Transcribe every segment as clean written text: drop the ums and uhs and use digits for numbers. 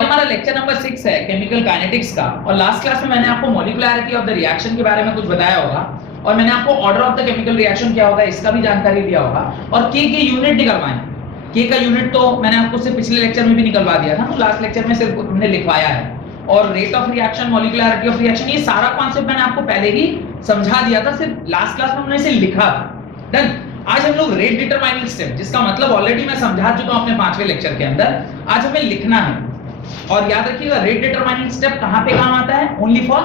हमारा lecture number 6 है chemical kinetics का। और लास्ट क्लास में मैंने आपको मॉलिक्यूलैरिटी ऑफ द रिएक्शन के बारे में कुछ बताया होगा और मैंने आपको order of the chemical reaction क्या होगा इसका भी जानकारी दिया होगा और के यूनिट निकलवाए। के का यूनिट तो मैंने आपको सिर्फ पिछले लेक्चर में भी निकलवा दिया था, तो लास्ट लेक्चर में सिर्फ हमने लिखवाया है। और rate of reaction, molecularity of reaction, ये सारा कॉन्सेप्ट मैंने आपको पहले ही समझा दिया था, सिर्फ लास्ट क्लास में हमने इसे लिखा था। डन। आज हम लोग रेट डिटरमाइनिंग स्टेप, जिसका मतलब ऑलरेडी मैं समझा चुका हूं अपने 5वें लेक्चर के अंदर, आज हमें लिखना है। और याद रखिएगा रेट डिटरमाइनिंग स्टेप कहां पे काम आता है? Only for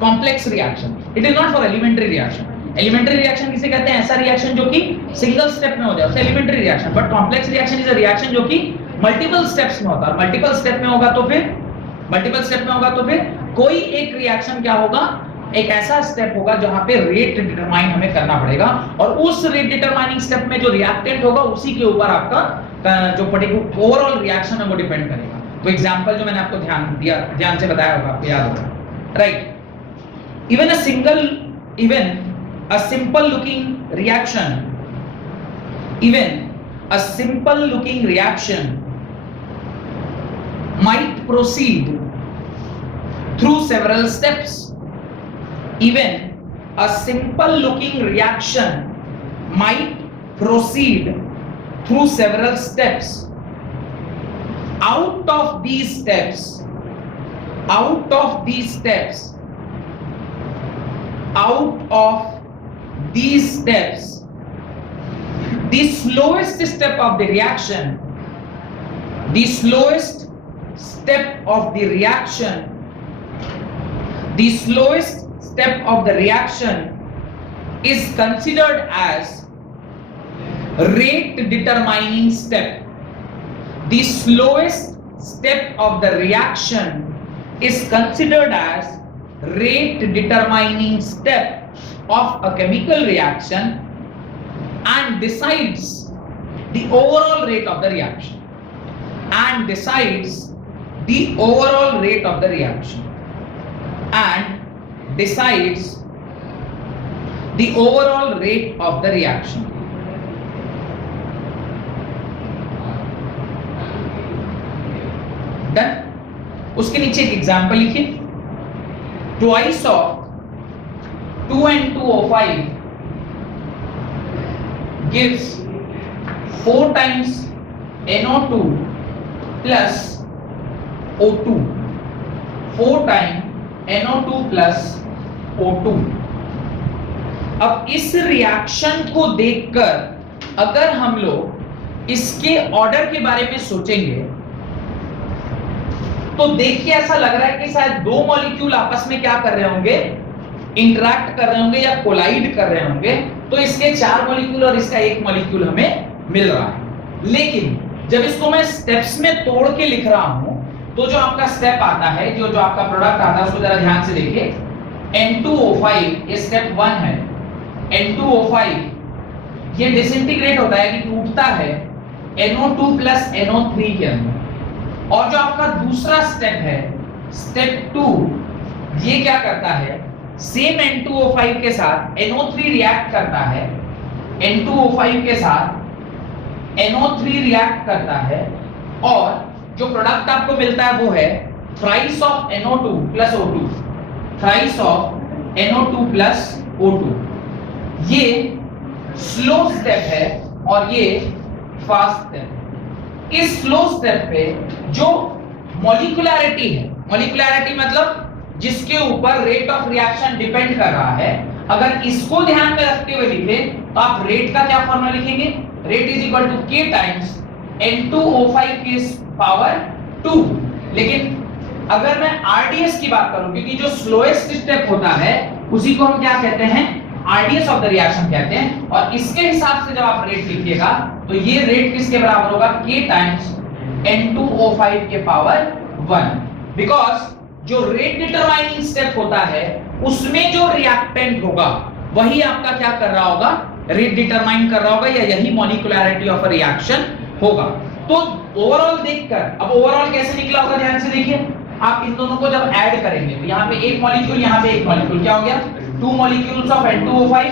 complex reaction, it is not for elementary reaction. Elementary reaction किसे कहते हैं? ऐसा रिएक्शन जो कि सिंगल स्टेप में हो जाए, उसे elementary reaction. But complex reaction is a reaction जो कि मल्टीपल स्टेप्स में होता है। मल्टीपल स्टेप में होगा तो फिर कोई एक रिएक्शन क्या होगा, एक ऐसा स्टेप होगा जहां पे रेट डिटरमाइन हमें करना पड़ेगा और उस रेट डिटरमाइनिंग स्टेप में जो रिएक्टेंट होगा उसी के ऊपर आपका जो पर्टिकुलर ओवरऑल रिएक्शन है वो डिपेंड करेगा। तो एग्जांपल जो मैंने आपको ध्यान से बताया होगा, आपको याद होगा, right. Even a simple looking reaction might proceed through several steps. Even a simple looking reaction might proceed through several steps. Out of these steps, the slowest step of the reaction is considered as rate determining step. The slowest step of the reaction is considered as rate determining step of a chemical reaction and decides the overall rate of the reaction. Done. उसके नीचे एक example लिखिए। Twice of 2N2O5 gives 4 times NO2 plus O2. 4 times NO2 plus O2. अब इस reaction को देखकर अगर हम लोग इसके ऑर्डर के बारे में सोचेंगे तो देखिए ऐसा लग रहा है कि शायद दो मॉलिक्यूल आपस में क्या कर रहे होंगे, इंटरैक्ट कर रहे होंगे या कोलाइड कर रहे होंगे। तो इसके 4 मॉलिक्यूल और इसका 1 मॉलिक्यूल हमें मिल रहा है। लेकिन जब इसको मैं स्टेप्स में तोड़ के लिख रहा हूं तो जो आपका स्टेप आता है, जो आपका प्रोडक्ट आता है, उसको जरा ध्यान से देखिए। N2O5 ये स्टेप 1 है। N2O5 ये डिसइंटीग्रेट होता है कि टूटता है NO2 plus NO3 के अंदर। और जो आपका दूसरा स्टेप है, स्टेप 2, ये क्या करता है, सेम N2O5 के साथ NO3 रिएक्ट करता है, N2O5 के साथ NO3 रिएक्ट करता है और जो प्रोडक्ट आपको मिलता है वो है thrice of NO2 plus O2, thrice of NO2 plus O2। ये स्लो स्टेप है और ये फास्ट स्टेप है। इस स्लो स्टेप पे जो मॉलिक्यूलैरिटी है, मॉलिक्यूलैरिटी मतलब जिसके ऊपर रेट ऑफ रिएक्शन डिपेंड कर रहा है, अगर इसको ध्यान में रखते हुए लिखे तो आप रेट का क्या फॉर्मूला लिखेंगे? Rate is equal to K times N2O5 की पावर 2। लेकिन अगर मैं RDS की बात करूं, क्योंकि जो स्लोएस्ट स्टेप होता है उसी को हम क्या कहते हैं, RDS ऑफ द रिएक्शन कहते हैं। और इसके हिसाब से जब आप रेट लिखिएगा तो ये रेट किसके बराबर होगा? K टाइम्स N2O5 के पावर 1। बिकॉज जो रेट डिटरमाइनिंग स्टेप होता है उसमें जो रिएक्टेंट होगा वही आपका क्या कर रहा होगा, रेट डिटरमाइन कर रहा होगा, या यही मॉलिक्यूलैरिटी ऑफ अ रिएक्शन होगा। तो ओवरऑल देखकर, अब ओवरऑल कैसे निकला होगा ध्यान से देखिए। आप इन दोनों को जब ऐड करेंगे तो यहाँ पे एक मॉलिक्यूल, यहाँ पे एक मॉलिक्यूल, क्या हो गया? 2 मॉलिक्यूल्स ऑफ N2O5।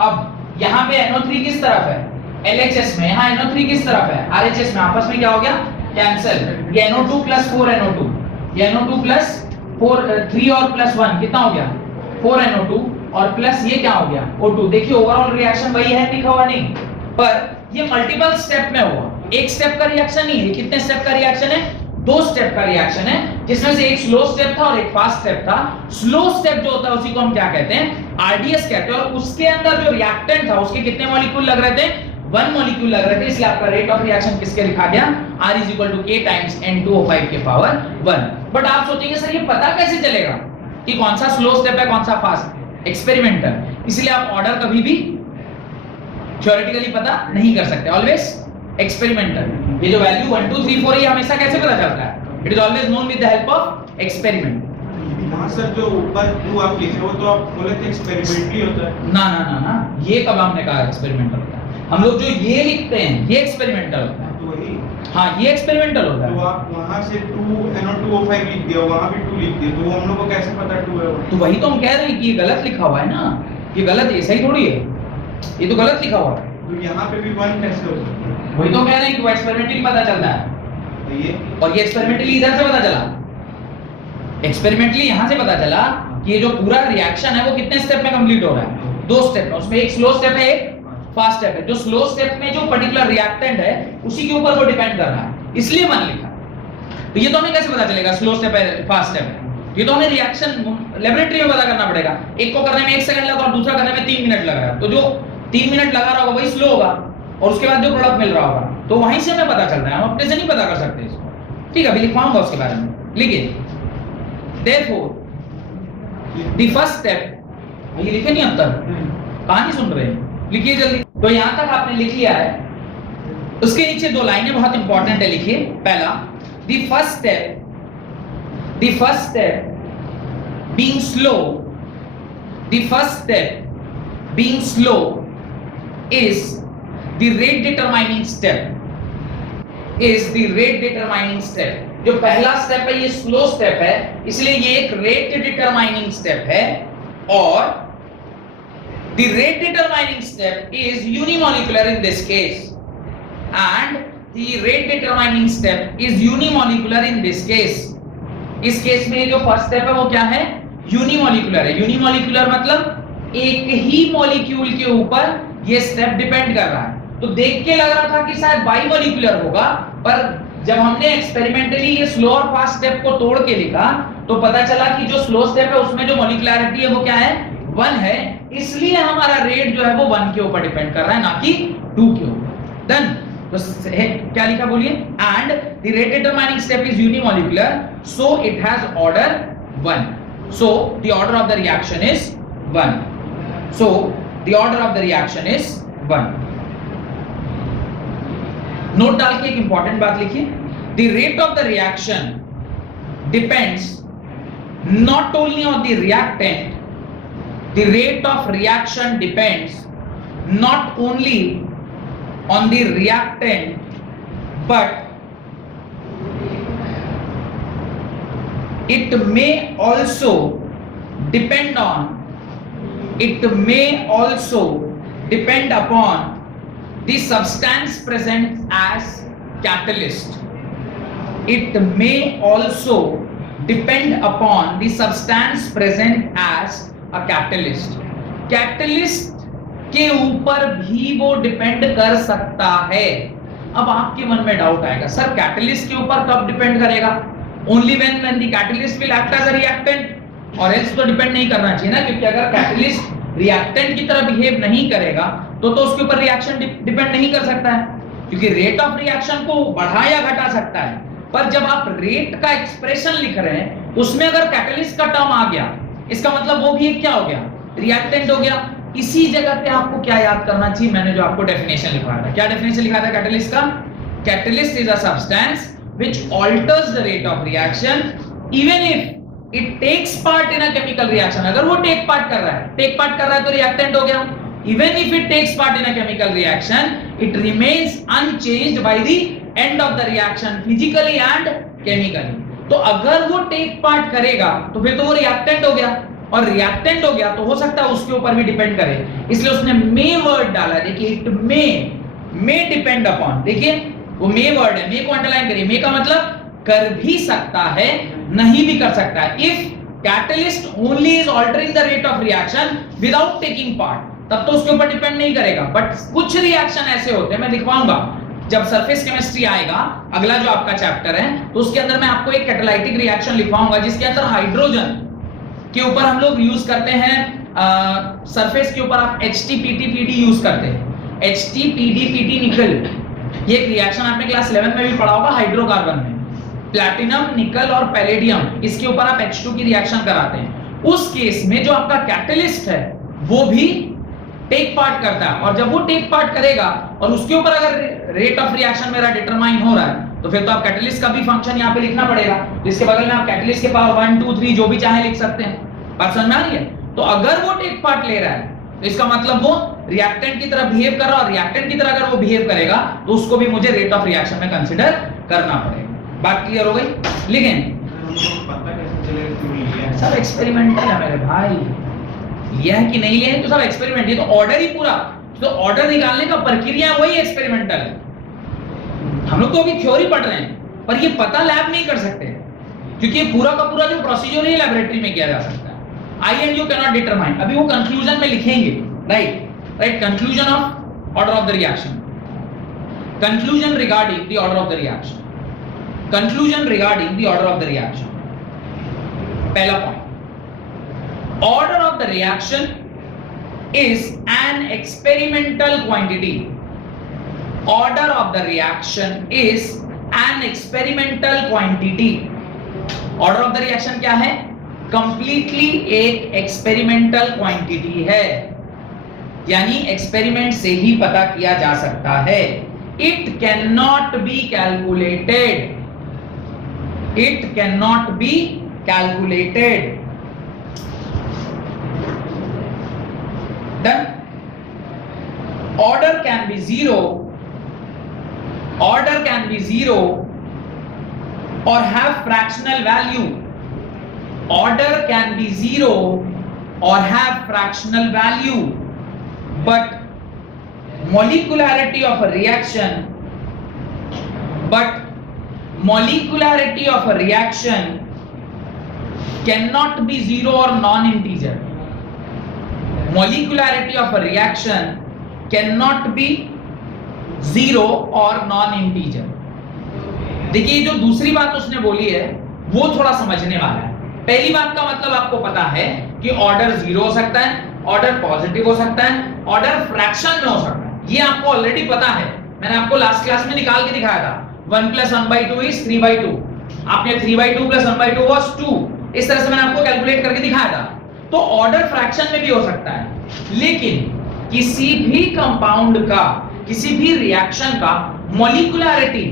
अब यहाँ पे NO3 किस तरफ है? LHS में, यहाँ NO3 किस तरफ है? RHS में। आपस में क्या हो गया? कैंसिल, ये NO2 प्लस 4 NO2, ये NO2 प्लस 4 3 और प्लस 1 कितना हो गया 4 NO2 और प्लस ये क्या हो गया O2। देखिए ओवरऑल रिएक्शन वही है, लिखा हुआ नहीं, पर ये मल्टीपल स्टेप में हुआ, एक स्टेप का रिएक्शन नहीं है। कितने स्टेप का रिएक्शन है, 2 स्टेप का रिएक्शन है, जिसमें से एक स्लो स्टेप था और एक फास्ट स्टेप था। स्लो स्टेप जो होता है उसी को हम क्या कहते हैं, RDS कहते हैं, और उसके अंदर जो रिएक्टेंट था उसके कितने मॉलिक्यूल लग रहे थे, 1 मॉलिक्यूल लग रहे थे, इसलिए आपका रेट ऑफ रिएक्शन किसके लिखा गया, R is equal to K times N2O5 के पावर 1। बट आप सोचेंगे सर ये पता कैसे चलेगा कि कौन सा स्लो स्टेप है कौन सा फास्ट, एक्सपेरिमेंटल, इसलिए आप ऑर्डर कभी भी थ्योरेटिकली पता नहीं कर सकते, ऑलवेज एक्सपेरिमेंटल। ये जो वैल्यू 1 2 3 4 ये हमेशा कैसे पता चलता है, it is always known with the help of experiment. हां सर, जो ऊपर 2 आप लिखे हो तो आप बोले थे एक्सपेरिमेंटली होता है। ना ना ना ना, ये कब हमने कहा एक्सपेरिमेंटल होता है, हम लोग जो ये लिखते हैं ये एक्सपेरिमेंटल होता है। तो वही, हाँ ये एक्सपेरिमेंटल होता है। तो आप वहां से 2 NO2O5 लिख दिया, वहां भी 2 लिख दिए, तो हम लोग को कैसे पता 2 है? तो वही तो हम कह रहे हैं कि ये गलत लिखा हुआ है ना, ये गलत है, सही थोड़ी है, ये तो गलत लिखा हुआ है। तो यहाँ पे भी 1 कैसे हो सकता है? वही तो कह रहे हैं कि वो एक्सपेरिमेंटली पता चलता है, तो ये और ये एक्सपेरिमेंटली इधर से पता चला, एक्सपेरिमेंटली यहां से पता चला कि ये जो पूरा रिएक्शन है वो कितने स्टेप में कंप्लीट हो रहा है, 2 स्टेप में, उसमें एक स्लो स्टेप है एक फास्ट स्टेप है। जो स्लो स्टेप में जो पर्टिकुलर रिएक्टेंट है उसी के ऊपर वो डिपेंड कर रहा है, इसलिए 1 लिखा। तो ये तो हमें कैसे पता चलेगा स्लो स्टेप है फास्ट स्टेप है, ये तो हमें रिएक्शन लेबोरेटरी में पता करना पड़ेगा। एक को करने में 1 सेकंड लगा और दूसरा करने में 3 मिनट लग रहा है, तो जो 3 मिनट लगा रहा होगा वही स्लो होगा और उसके बाद जो प्रोडक्ट मिल रहा होगा, तो वहीं से हमें पता चलता है, हम अपने से नहीं पता कर सकते इसको। ठीक है, अभी लिखवाऊंगा उसके बारे में, लिखिए therefore the first step, ये लिखे नहीं अब तक, कहानी सुन रहे हैं, लिखिए जल्दी। तो यहां तक आपने लिख लिया है, उसके नीचे 2 लाइनें बहुत इंपॉर्टेंट है, लिखिए। पहला, the first step being slow, the first step being slow is the rate determining step, is the rate determining step। जो पहला स्टेप है ये स्लो स्टेप है, इसलिए ये एक रेट डिटरमाइनिंग स्टेप है, और the rate determining step is unimolecular in this case, and the rate determining step is unimolecular in this case। इस केस में जो फर्स्ट स्टेप है वो क्या है, यूनिमोलिकुलर है। यूनिमोलिकुलर मतलब एक ही मॉलिक्यूल के ऊपर ये स्टेप डिपेंड कर रहा है। तो देख के लग रहा था कि शायद बाइमोलिकुलर होगा, पर जब हमने एक्सपेरिमेंटली ये स्लो और फास्ट स्टेप को तोड़ के लिखा तो पता चला कि जो स्लो स्टेप है उसमें जो मॉलिक्युलरिटी है वो क्या है, 1 है, इसलिए हमारा रेट जो है वो 1 के ऊपर डिपेंड कर रहा है, ना कि 2 के ऊपर। डन। तो क्या लिखा बोलिए, and the rate determining step is unimolecular, so it has order 1, so the order of the reaction is 1, so the order of the reaction is 1। Note डाल के एक इंपॉर्टेंट बात लिखिए, the rate of the reaction depends not only on the reactant, the rate of reaction depends not only on the reactant but it may also depend upon the substance present as catalyst. It may also depend upon the substance present as a catalyst। Catalyst के ऊपर भी वो depend कर सकता है। अब आपके मन में डाउट आएगा, सर कैटलिस्ट के ऊपर कब डिपेंड करेगा, only when the catalyst will act as a reactant, और एल्स तो डिपेंड नहीं करना चाहिए ना, क्योंकि अगर कैटलिस्ट रिएक्टेंट की तरह बिहेव नहीं करेगा तो उसके ऊपर रिएक्शन डिपेंड नहीं कर सकता है, क्योंकि रेट ऑफ रिएक्शन को बढ़ा या घटा सकता है। पर जब आप रेट का एक्सप्रेशन लिख रहे हैं उसमें अगर कैटलिस्ट का टर्म आ गया, इसका मतलब वो भी एक क्या हो गया, रिएक्टेंट हो गया। इसी जगह पे आपको क्या याद करना चाहिए, मैंने जो आपको डेफिनेशन लिखवाया था, क्या डेफिनेशन लिखा था कैटलिस्ट का, catalyst is a substance which alters the rate of reaction even if it takes part in a chemical reaction. अगर वो टेक पार्ट कर रहा है तो रिएक्टेंट हो गया। Even if it takes part in a chemical reaction it remains unchanged by the end of the reaction physically and chemically. तो अगर वो टेक पार्ट करेगा तो फिर तो वो रिएक्टेंट हो गया, और रिएक्टेंट हो गया तो हो सकता है उसके ऊपर भी डिपेंड करे, इसलिए उसने मे वर्ड डाला। देखिए इट मे डिपेंड अपॉन, देखिए वो मे वर्ड है, मे को अंडरलाइन करिए। मे का मतलब कर भी सकता है, नहीं भी कर सकता है। If catalyst only is altering the rate of reaction without taking part, तब तो उसके ऊपर डिपेंड नहीं करेगा। बट कुछ रिएक्शन ऐसे होते हैं, मैं दिखवाऊंगा जब सरफेस केमिस्ट्री आएगा, अगला जो आपका चैप्टर है, तो उसके अंदर मैं आपको एक कैटालाइटिक रिएक्शन लिखवाऊंगा जिसके अंदर हाइड्रोजन के ऊपर हम लोग यूज करते हैं, सरफेस के ऊपर आप HTPTPT यूज करते हैं, HTPDPT निकल। ये एक रिएक्शन आपने क्लास 11 में भी पढ़ा होगा, हाइड्रोकार्बन में प्लैटिनम, निकल और पैलेडियम, इसके ऊपर आप H2 की रिएक्शन कराते हैं। उस केस में जो आपका कैटलिस्ट है वो भी टेक पार्ट करता है, और जब वो टेक पार्ट करेगा और उसके ऊपर अगर रेट ऑफ रिएक्शन मेरा डिटरमाइन हो रहा है, तो फिर तो आप कैटलिस्ट का भी फंक्शन यहाँ पे लिखना पड़ेगा। इसके बगल में आप कैटलिस्ट के पावर 1 2 3 जो भी चाहे लिख सकते हैं। बात समझ में आ रही है? तो अगर वो टेक पार्ट ले रहा है तो इसका मतलब वो रिएक्टेंट की तरह बिहेव कर रहा है, और रिएक्टेंट की तरह अगर वो बिहेव करेगा तो उसको भी मुझे रेट ऑफ रिएक्शन में कंसीडर करना पड़ेगा। बात क्लियर हो गई? लेकिन पता कैसे चलेगा क्यों लिया है? सब एक्सपेरिमेंटल है मेरे भाई, लिया है कि नहीं लिया है तो सब एक्सपेरिमेंट। ये तो ऑर्डर ही पूरा, तो ऑर्डर निकालने का प्रक्रिया वही एक्सपेरिमेंटल है। हम लोग तो अभी थ्योरी पढ़ रहे हैं, पर ये पता लैब नहीं कर सकते, क्योंकि ये पूरा का पूरा जो प्रोसीजर है लैबोरेटरी में किया जा सकता है। I and you can not determine, अभी वो कंक्लूजन में लिखेंगे। Right, conclusion of order of the reaction, conclusion regarding the order of the reaction, conclusion regarding the order of the reaction. पहला point, order of the reaction is an experimental quantity. Order of the reaction is an experimental quantity. Order of the reaction क्या है? Completely एक experimental quantity है, यानी experiment से ही पता किया जा सकता है। It cannot be calculated. It cannot be calculated. Done. Order can be zero. Order can be zero or have fractional value. Order can be zero or have fractional value, but molecularity of a reaction, cannot be zero or non-integer. Molecularity of a reaction cannot be zero or non-integer. देखिए जो दूसरी बात उसने बोली है वो थोड़ा समझने वाला है। पहली बात का मतलब आपको पता है कि ऑर्डर जीरो हो सकता है, ऑर्डर पॉजिटिव हो सकता है, ऑर्डर फ्रैक्शन में हो सकता है, ये आपको ऑलरेडी पता है। मैंने आपको लास्ट क्लास में निकाल के दिखाया था 1 + 1/2 इज 3/2। आपने 3/2 + 1/2 वाज 2, इस तरह से मैंने आपको कैलकुलेट करके दिखाया था। तो ऑर्डर फ्रैक्शन में भी हो सकता है, लेकिन किसी भी कंपाउंड का, किसी भी रिएक्शन का मॉलिक्यूलरिटी,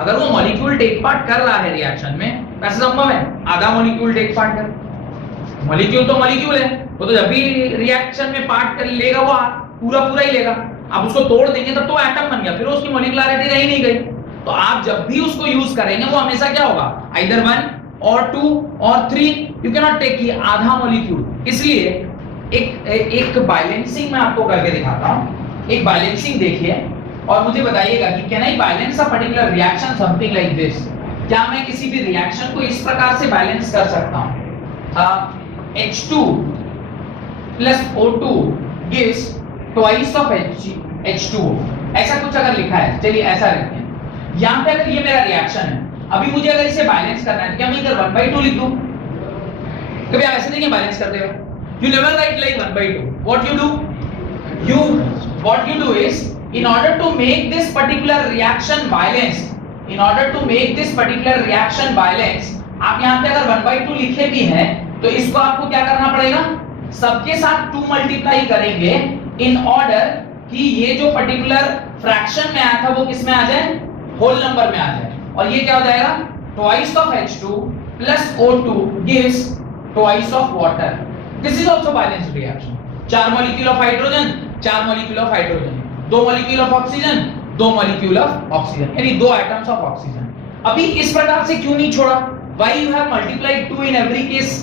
अगर वो मॉलिक्यूल टेक पार्ट कर रहा है रिएक्शन में, कैसे संभव है आधा मॉलिक्यूल टेक पार्ट कर? मॉलिक्यूल तो मॉलिक्यूल है, वो तो जब भी रिएक्शन में पार्ट कर लेगा वो पूरा ही लेगा। आप उसको तोड़ देंगे तब तो एटम बन गया, फिर उसकी मॉलिक्यूलरिटी रही नहीं गई। तो आप जब भी उसको यूज करेंगे वो हमेशा क्या होगा, आइदर 1 और 2 और 3, यू कैन नॉट टेक आधा मॉलिक्यूल। इसलिए एक बैलेंसिंग मैं आपको करके दिखाता हूं। एक बैलेंसिंग देखिए और मुझे बताइएगा कि can I balance a particular reaction something like this. क्या मैं किसी भी रिएक्शन को इस प्रकार से बैलेंस कर सकता हूं? H2 + O2 gives twice of H2O, ऐसा कुछ अगर लिखा है, चलिए ऐसा लिखते हैं। यहां पे अगर ये मेरा रिएक्शन है, अभी मुझे अगर इसे बैलेंस करना है, क्या मैं इधर 1/2 लिख दूं? कभी आप ऐसे नहीं बैलेंस करते हो? You never write like 1/2. What you do? What you do is, in order to make this particular reaction balanced, आप यहाँ पे अगर 1/2 लिखे भी हैं, तो इसको आपको क्या करना पड़ेगा? सबके साथ 2 मल्टीप्लाई करेंगे इन ऑर्डर कि ये जो पर्टिकुलर फ्रैक्शन में आया था वो किस में आ जाए, होल नंबर में आ जाए। और ये क्या हो जाएगा, twice of H2 + O2 gives twice of water. This is also balanced reaction. 4 molecule of hydrogen, 4 molecule of hydrogen, 2 molecule of oxygen, 2 molecule of oxygen, यानी 2 atoms of oxygen. अभी इस प्रकार से क्यों नहीं छोड़ा? Why you have multiplied 2 in every case?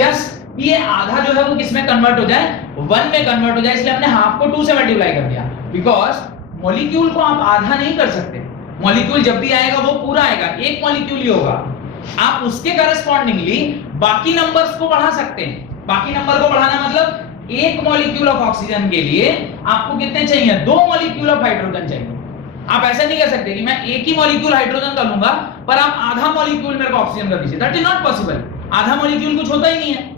Just ये आधा जो है वो किस में कन्वर्ट हो जाए, 1 में कन्वर्ट हो जाए, इसलिए हमने हाफ को 2 से मल्टीप्लाई कर दिया। बिकॉज मॉलिक्यूल को आप आधा नहीं कर सकते, मॉलिक्यूल जब भी आएगा वो पूरा आएगा, एक मॉलिक्यूल ही होगा। आप उसके करस्पॉन्डिंगली बाकी नंबर्स को बढ़ा सकते हैं। बाकी नंबर को बढ़ाना मतलब एक मॉलिक्यूल ऑफ ऑक्सीजन के लिए आपको कितने चाहिए, 2 मॉलिक्यूल ऑफ हाइड्रोजन चाहिए। आप ऐसा नहीं कर सकते कि मैं एक ही मॉलिक्यूल हाइड्रोजन का लूंगा पर आप आधा मॉलिक्यूल मेरे को ऑक्सीजन का दीजिए, दैट इज नॉट पॉसिबल। आधा मॉलिक्यूल कुछ होता ही नहीं है,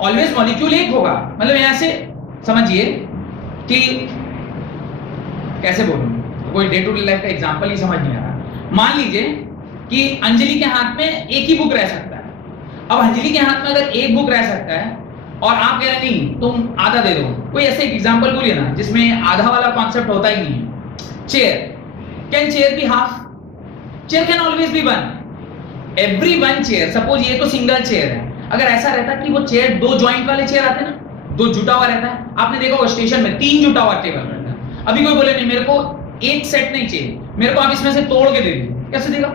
ऑलवेज मॉलिक्यूल एक होगा। मतलब यहां से समझिए कि कैसे बोलूं, कोई डे टू डे लाइफ का एग्जांपल ही समझ नहीं आ रहा। मान लीजिए कि अंजलि के हाथ में एक ही बुक रह सकता है। अब अंजलि के हाथ में अगर एक बुक रह सकता है और आप कह रहे हैं नहीं तुम आधा दे दो, कोई ऐसे एग्जांपल बोलिए ना जिसमें आधा वाला कॉन्सेप्ट होता ही नहीं है। Chair, can chair be half? Chair can always be one, every one chair. Suppose ये तो सिंगल चेयर है, अगर ऐसा रहता कि वो चेयर 2 जॉइंट वाले चेयर आते ना, 2 जुटा हुआ रहता है। आपने देखा होगा स्टेशन में 3 जुटा हुआ टेबल रहता है। अभी कोई बोले नहीं मेरे को एक सेट नहीं चाहिए, मेरे को आप इसमें से तोड़ के दे दीजिए, कैसे देगा?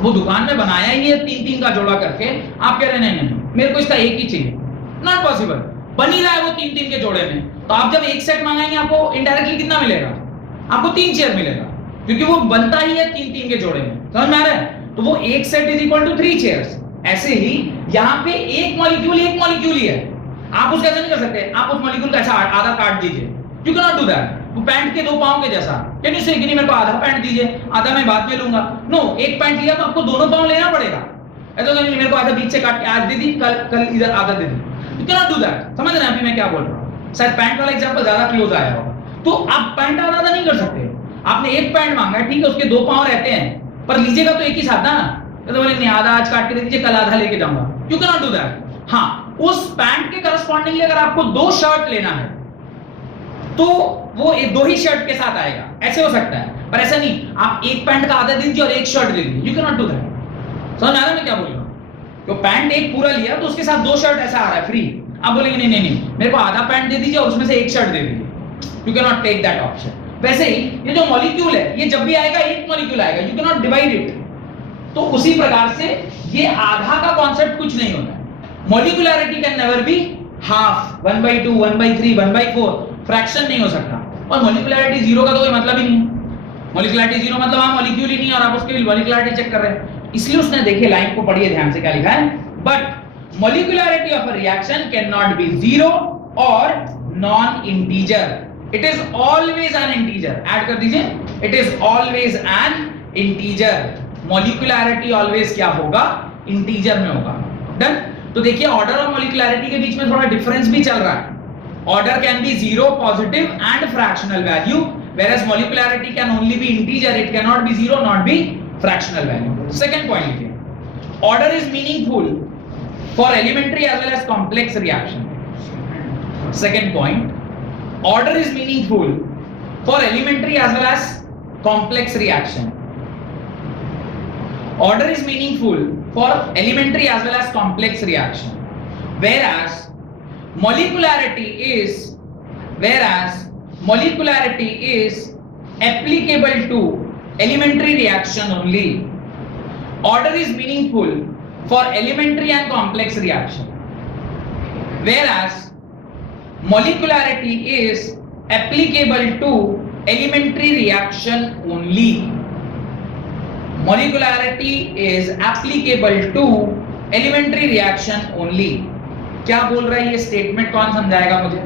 वो दुकान में बनाया ही है 3-3 का जोड़ा करके, आप कह रहे हैं नहीं मेरे को इसका एक ही चाहिए, नॉट पॉसिबल। बन ही रहा है वो 3-3 के जोड़े में, तो आप जब एक सेट मंगाएंगे आपको इनडायरेक्टली कितना मिलेगा? आपको 3 चेयर मिलेगा, क्योंकि वो बनता ही है 3-3 के जोड़े में। समझ में आ रहा है? तो वो एक set is equal to 3 chairs. ऐसे ही यहाँ पे एक मॉलिक्यूल ही है। आप उसका ऐसा नहीं कर सकते, आप उस मॉलिक्यूल का ऐसा आधा काट दीजिए, you can not do that. वो पैंट के 2 पाँव के जैसा, कैन यू से कि नहीं मेरे को आधा पैंट दीजिए, आधा मैं बाद में लूंगा? नो, एक पैंट लिया तो आपको दोनों पाँव लेना पड़ेगा। ऐसा नहीं मेरे को आधा बीच से काट के आज दे दी, कल इधर आधा दे दी, you can not do that. समझ रहे हैं अभी मैं क्या बोल रहा हूँ? शायद पैंट वाला एग्जांपल ज्यादा क्लोज आया होगा। तो आप पैंट आधा नहीं कर सकते। आपने एक पैंट मांगा, ठीक है, उसके 2 पाँव रहते हैं, पर लीजिएगा तो एक ही साथ ना। तो बोले नहीं आधा आज काट के दे दीजिए, कल आधा लेके जाऊंगा, you can not do that. हाँ, उस पैंट के करस्पॉन्डिंगली अगर आपको 2 शर्ट लेना है तो वो 2 ही शर्ट के साथ आएगा, ऐसे हो सकता है। पर ऐसा नहीं आप एक पैंट का आधा दे दीजिए और एक शर्ट दे दीजिए, you can not do that. समझ आ रहा है मैं क्या बोल रहा हूं? तो पैंट एक पूरा लिया तो उसके साथ 2 शर्ट ऐसा आ रहा है फ्री, आप बोलेंगे नहीं नहीं नहीं मेरे को आधा पैंट दे दीजिए और उसमें से एक शर्ट दे दीजिए, you can not take that option. वैसे ही ये जो मॉलिक्यूल है, ये जब भी आएगा एक मॉलिक्यूल आएगा, you can not divide it. तो उसी प्रकार से ये आधा का कॉन्सेप्ट कुछ नहीं होता है। Molecularity can never be half, 1/2, 1/3, 1/4, fraction नहीं हो सकता। और मॉलिक्यूलैरिटी 0 का तो कोई मतलब ही नहीं। मॉलिक्यूलैरिटी 0 मतलब आप मॉलिक्यूल ही नहीं है और आप उसके मॉलिक्यूलैरिटी चेक कर रहे हैं। इसलिए उसने देखिए लाइन को पढ़िए ध्यान से क्या लिखा है, but molecularity of a reaction can not be 0 और non integer, it is always an integer. Add कर दीजिए, it is always an integer. Molecularity always क्या होगा? इंटीजर में होगा। डन। तो देखिए ऑर्डर और मॉलिक्यूलैरिटी के बीच में थोड़ा डिफरेंस भी चल रहा है। Order can be 0, positive and fractional value, whereas molecularity can only be integer. It cannot be 0, not be fractional value. Second point लिखिए, order is meaningful for elementary as well as complex reaction. Second point, order is meaningful for elementary as well as complex reaction. Order is meaningful for elementary as well as complex reaction, whereas molecularity is applicable to elementary reaction only. Order is meaningful for elementary and complex reaction, whereas molecularity is applicable to elementary reaction only. Molecularity is applicable to elementary reaction only. क्या बोल रहा है ये statement? कौन समझाएगा मुझे?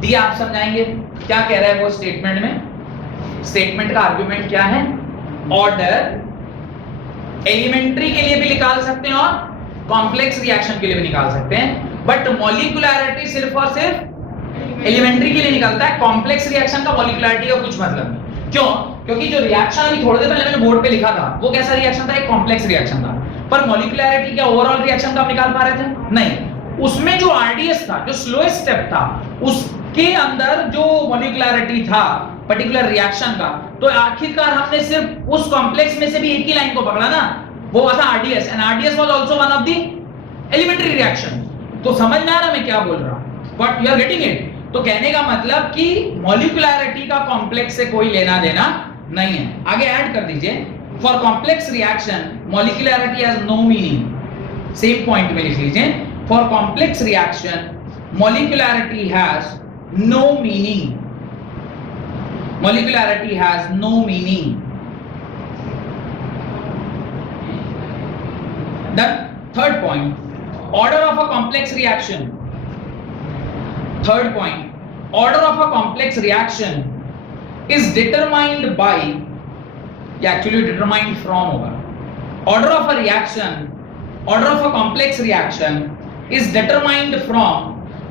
दी आप समझाएंगे क्या कह रहा है वो स्टेटमेंट में? स्टेटमेंट का आर्गुमेंट क्या है? ऑर्डर एलिमेंट्री के लिए भी निकाल सकते हैं और कॉम्प्लेक्स रिएक्शन के लिए भी निकाल सकते हैं, बट मॉलिक्यूलैरिटी सिर्फ और सिर्फ एलिमेंट्री के लिए निकलता है। कॉम्प्लेक्स रिएक्शन का मॉलिक्यूलैरिटी का कुछ मतलब नहीं। क्यों? क्योंकि जो रिएक्शन अभी थोड़ी देर पहले मैंने बोर्ड पे लिखा था वो कैसा रिएक्शन था? एक कॉम्प्लेक्स रिएक्शन था। पर मॉलिक्यूलैरिटी क्या ओवरऑल रिएक्शन का आप निकाल पा रहे थे? नहीं। उसमें जो आरडीएस था, जो स्लोएस्ट स्टेप था, उसके अंदर जो मॉलिक्यूलैरिटी था पर्टिकुलर रिएक्शन का, तो आखिरकार हमने सिर्फ उस कॉम्प्लेक्स में से भी एक ही लाइन को पकड़ा ना, वो था RDS, and RDS was also one of the elementary reaction. तो समझ में आ रहा मैं क्या बोल रहा हूं? What you are getting it? तो कहने का मतलब कि मॉलिक्यूलैरिटी का कॉम्प्लेक्स से कोई लेना देना नहीं है। आगे ऐड कर दीजिए, for complex reaction molecularity has no meaning. Same point में लिख लीजिए, for complex reaction molecularity has no meaning. Molecularity has no meaning. Then third point, order of a complex reaction. Third point, order of a complex reaction is determined by, या actually determined from होगा. Order of a reaction, order of a complex reaction is determined from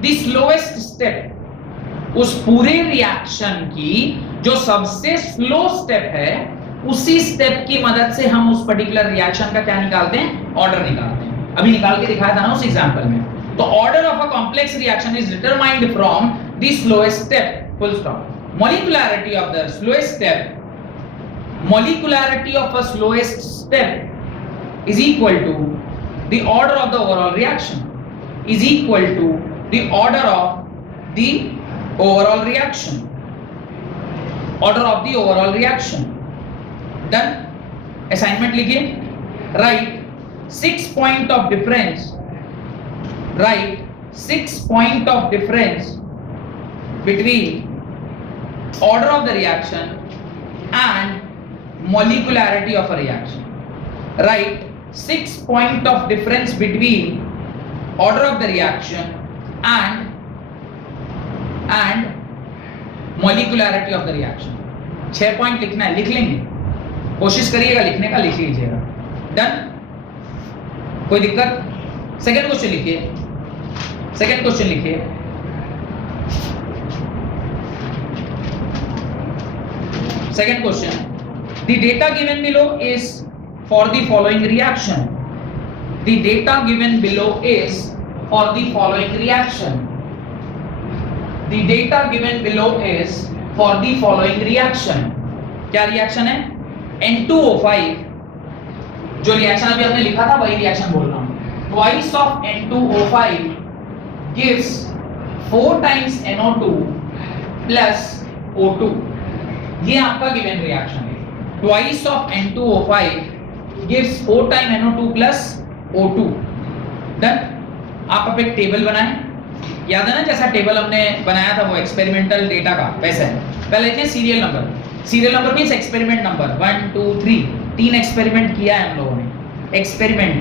the slowest step. उस पूरे reaction की जो सबसे slow step है, उसी step की मदद से हम उस पर्टिकुलर रिएक्शन का क्या निकालते हैं, ऑर्डर निकालते हैं. अभी निकाल के दिखाया था ना उस एग्जांपल में. तो order of a complex reaction is determined from the slowest step. Full stop. Molecularity of the slowest step, molecularity of a slowest step is equal to the order of the overall reaction, is equal to the order of the overall reaction, order of the overall reaction. Done. Assignment लिखिए. Write 6 point of difference. Write 6 point of difference between order of the reaction and molecularity of a reaction. Write 6 point of difference between order of the reaction and molecularity of the reaction. 6 point लिखना है, लिख लेंगे, कोशिश करिएगा लिखने का, लिख लीजिएगा. डन. कोई दिक्कत? सेकंड क्वेश्चन लिखिए. सेकंड क्वेश्चन लिखिए. Second question, the data given below is for the following reaction. The data given below is for the following reaction. The data given below is for the following reaction. क्या reaction है? N2O5. जो reaction अभी हमने लिखा था वही reaction बोल रहा हूँ. Twice of N2O5 gives 4 times NO2 plus O2. ये आपका गिवन रिएक्शन है. Twice of N2O5 gives 4 times NO2 plus O2. Done. आप अब एक टेबल बनाएं. याद है ना जैसा टेबल हमने बनाया था वो एक्सपेरिमेंटल डेटा का, वैसा है. पहले लिखते हैं serial number. Serial number means experiment number 1 2 3. 3 experiment किया है हम लोगों ने. Experiment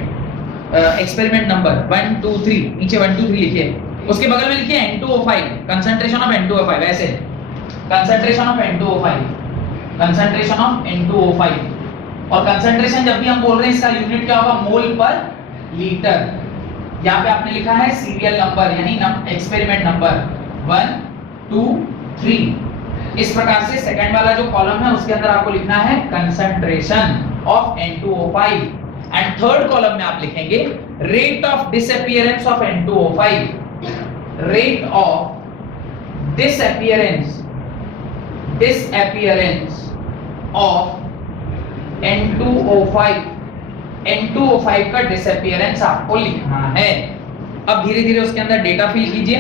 number 1 2 3. नीचे 1 2 3 लिखिए. उसके बगल में लिखिए N2O5, कंसंट्रेशन ऑफ N2O5. ऐसे concentration of N2O5, concentration of N2O5. और कंसंट्रेशन जब भी हम बोल रहे हैं इसका यूनिट क्या होगा, मोल पर लीटर. यहाँ पे आपने लिखा है सीरियल नंबर यानी एक्सपेरिमेंट नंबर 1 2 3. इस प्रकार से सेकंड वाला जो कॉलम है उसके अंदर आपको लिखना है concentration of N2O5 and third column में आप लिखेंगे rate of disappearance of N2O5. Rate of disappearance of N2O5. N2O5 का डिसअपीयरेंस आपको लिखना है. अब धीरे धीरे उसके अंदर डेटा फिल कीजिए.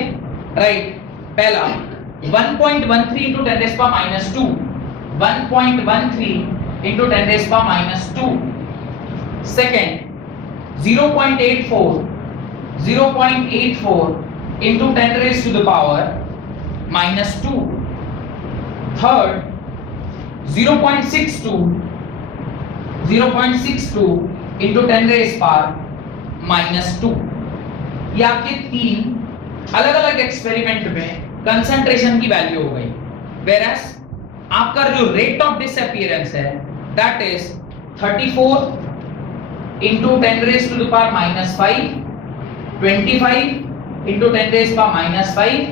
राइट. पहला 1.13 into 10 raised power minus 2. 1.13 into 10 raised power minus 2. Second 0.84 into 10 raised to the power minus 2. Third 0.62 into 10 raised power minus 2. ये आपके तीन अलग अलग एक्सपेरिमेंट में कंसंट्रेशन की वैल्यू हो गई. वेरएस आपका जो रेट ऑफ डिसअपीयरेंस है that is 34 into 10 raised to the power minus 5, 25 into 10 raised to the power minus 5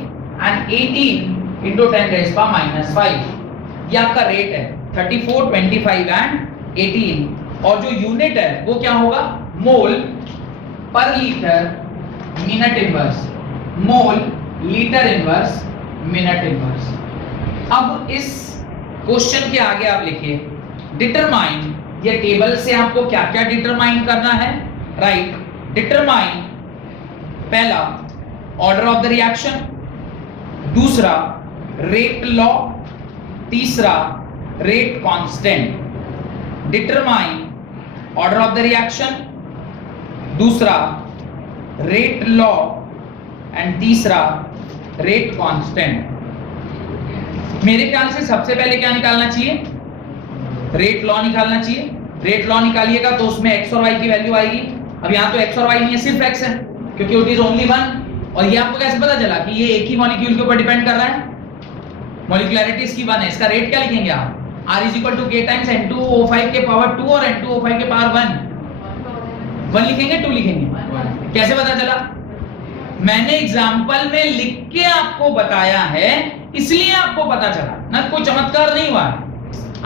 and 18 into 10 raised to the power minus 5. ये आपका रेट है 34, 25 एंड 18. और जो यूनिट है वो क्या होगा, मोल पर litre minute inverse. Mole litre inverse minute inverse. अब इस क्वेश्चन के आगे आप लिखिए डिटरमाइन. ये टेबल से आपको क्या क्या डिटरमाइन करना है. राइट. डिटरमाइन पहला ऑर्डर ऑफ द रिएक्शन, दूसरा रेट लॉ, तीसरा rate constant. Determine order of the reaction, दूसरा रेट लॉ एंड तीसरा रेट कांस्टेंट. मेरे ख्याल से सबसे पहले क्या निकालना चाहिए, रेट लॉ निकालना चाहिए. रेट लॉ निकालिएगा तो उसमें x और y की वैल्यू आएगी. अब यहाँ तो x और y नहीं है, सिर्फ x है क्योंकि इट इज ओनली वन। और ये आपको कैसे पता चला कि ये एक ही मॉलिक्यूल के ऊपर डिपेंड कर रहा है? मॉलिक्युलरिटी इसकी वन है। इसका रेट क्या लिखेंगे आप? R is equal to k times N2O5 के पावर 2 और N2O5 के पावर 1 लिखेंगे 2 लिखेंगे? कैसे पता चला? मैंने एग्जाम्पल में लिख के आपको बताया है, इसलिए आपको पता चला ना, कोई चमत्कार नहीं हुआ।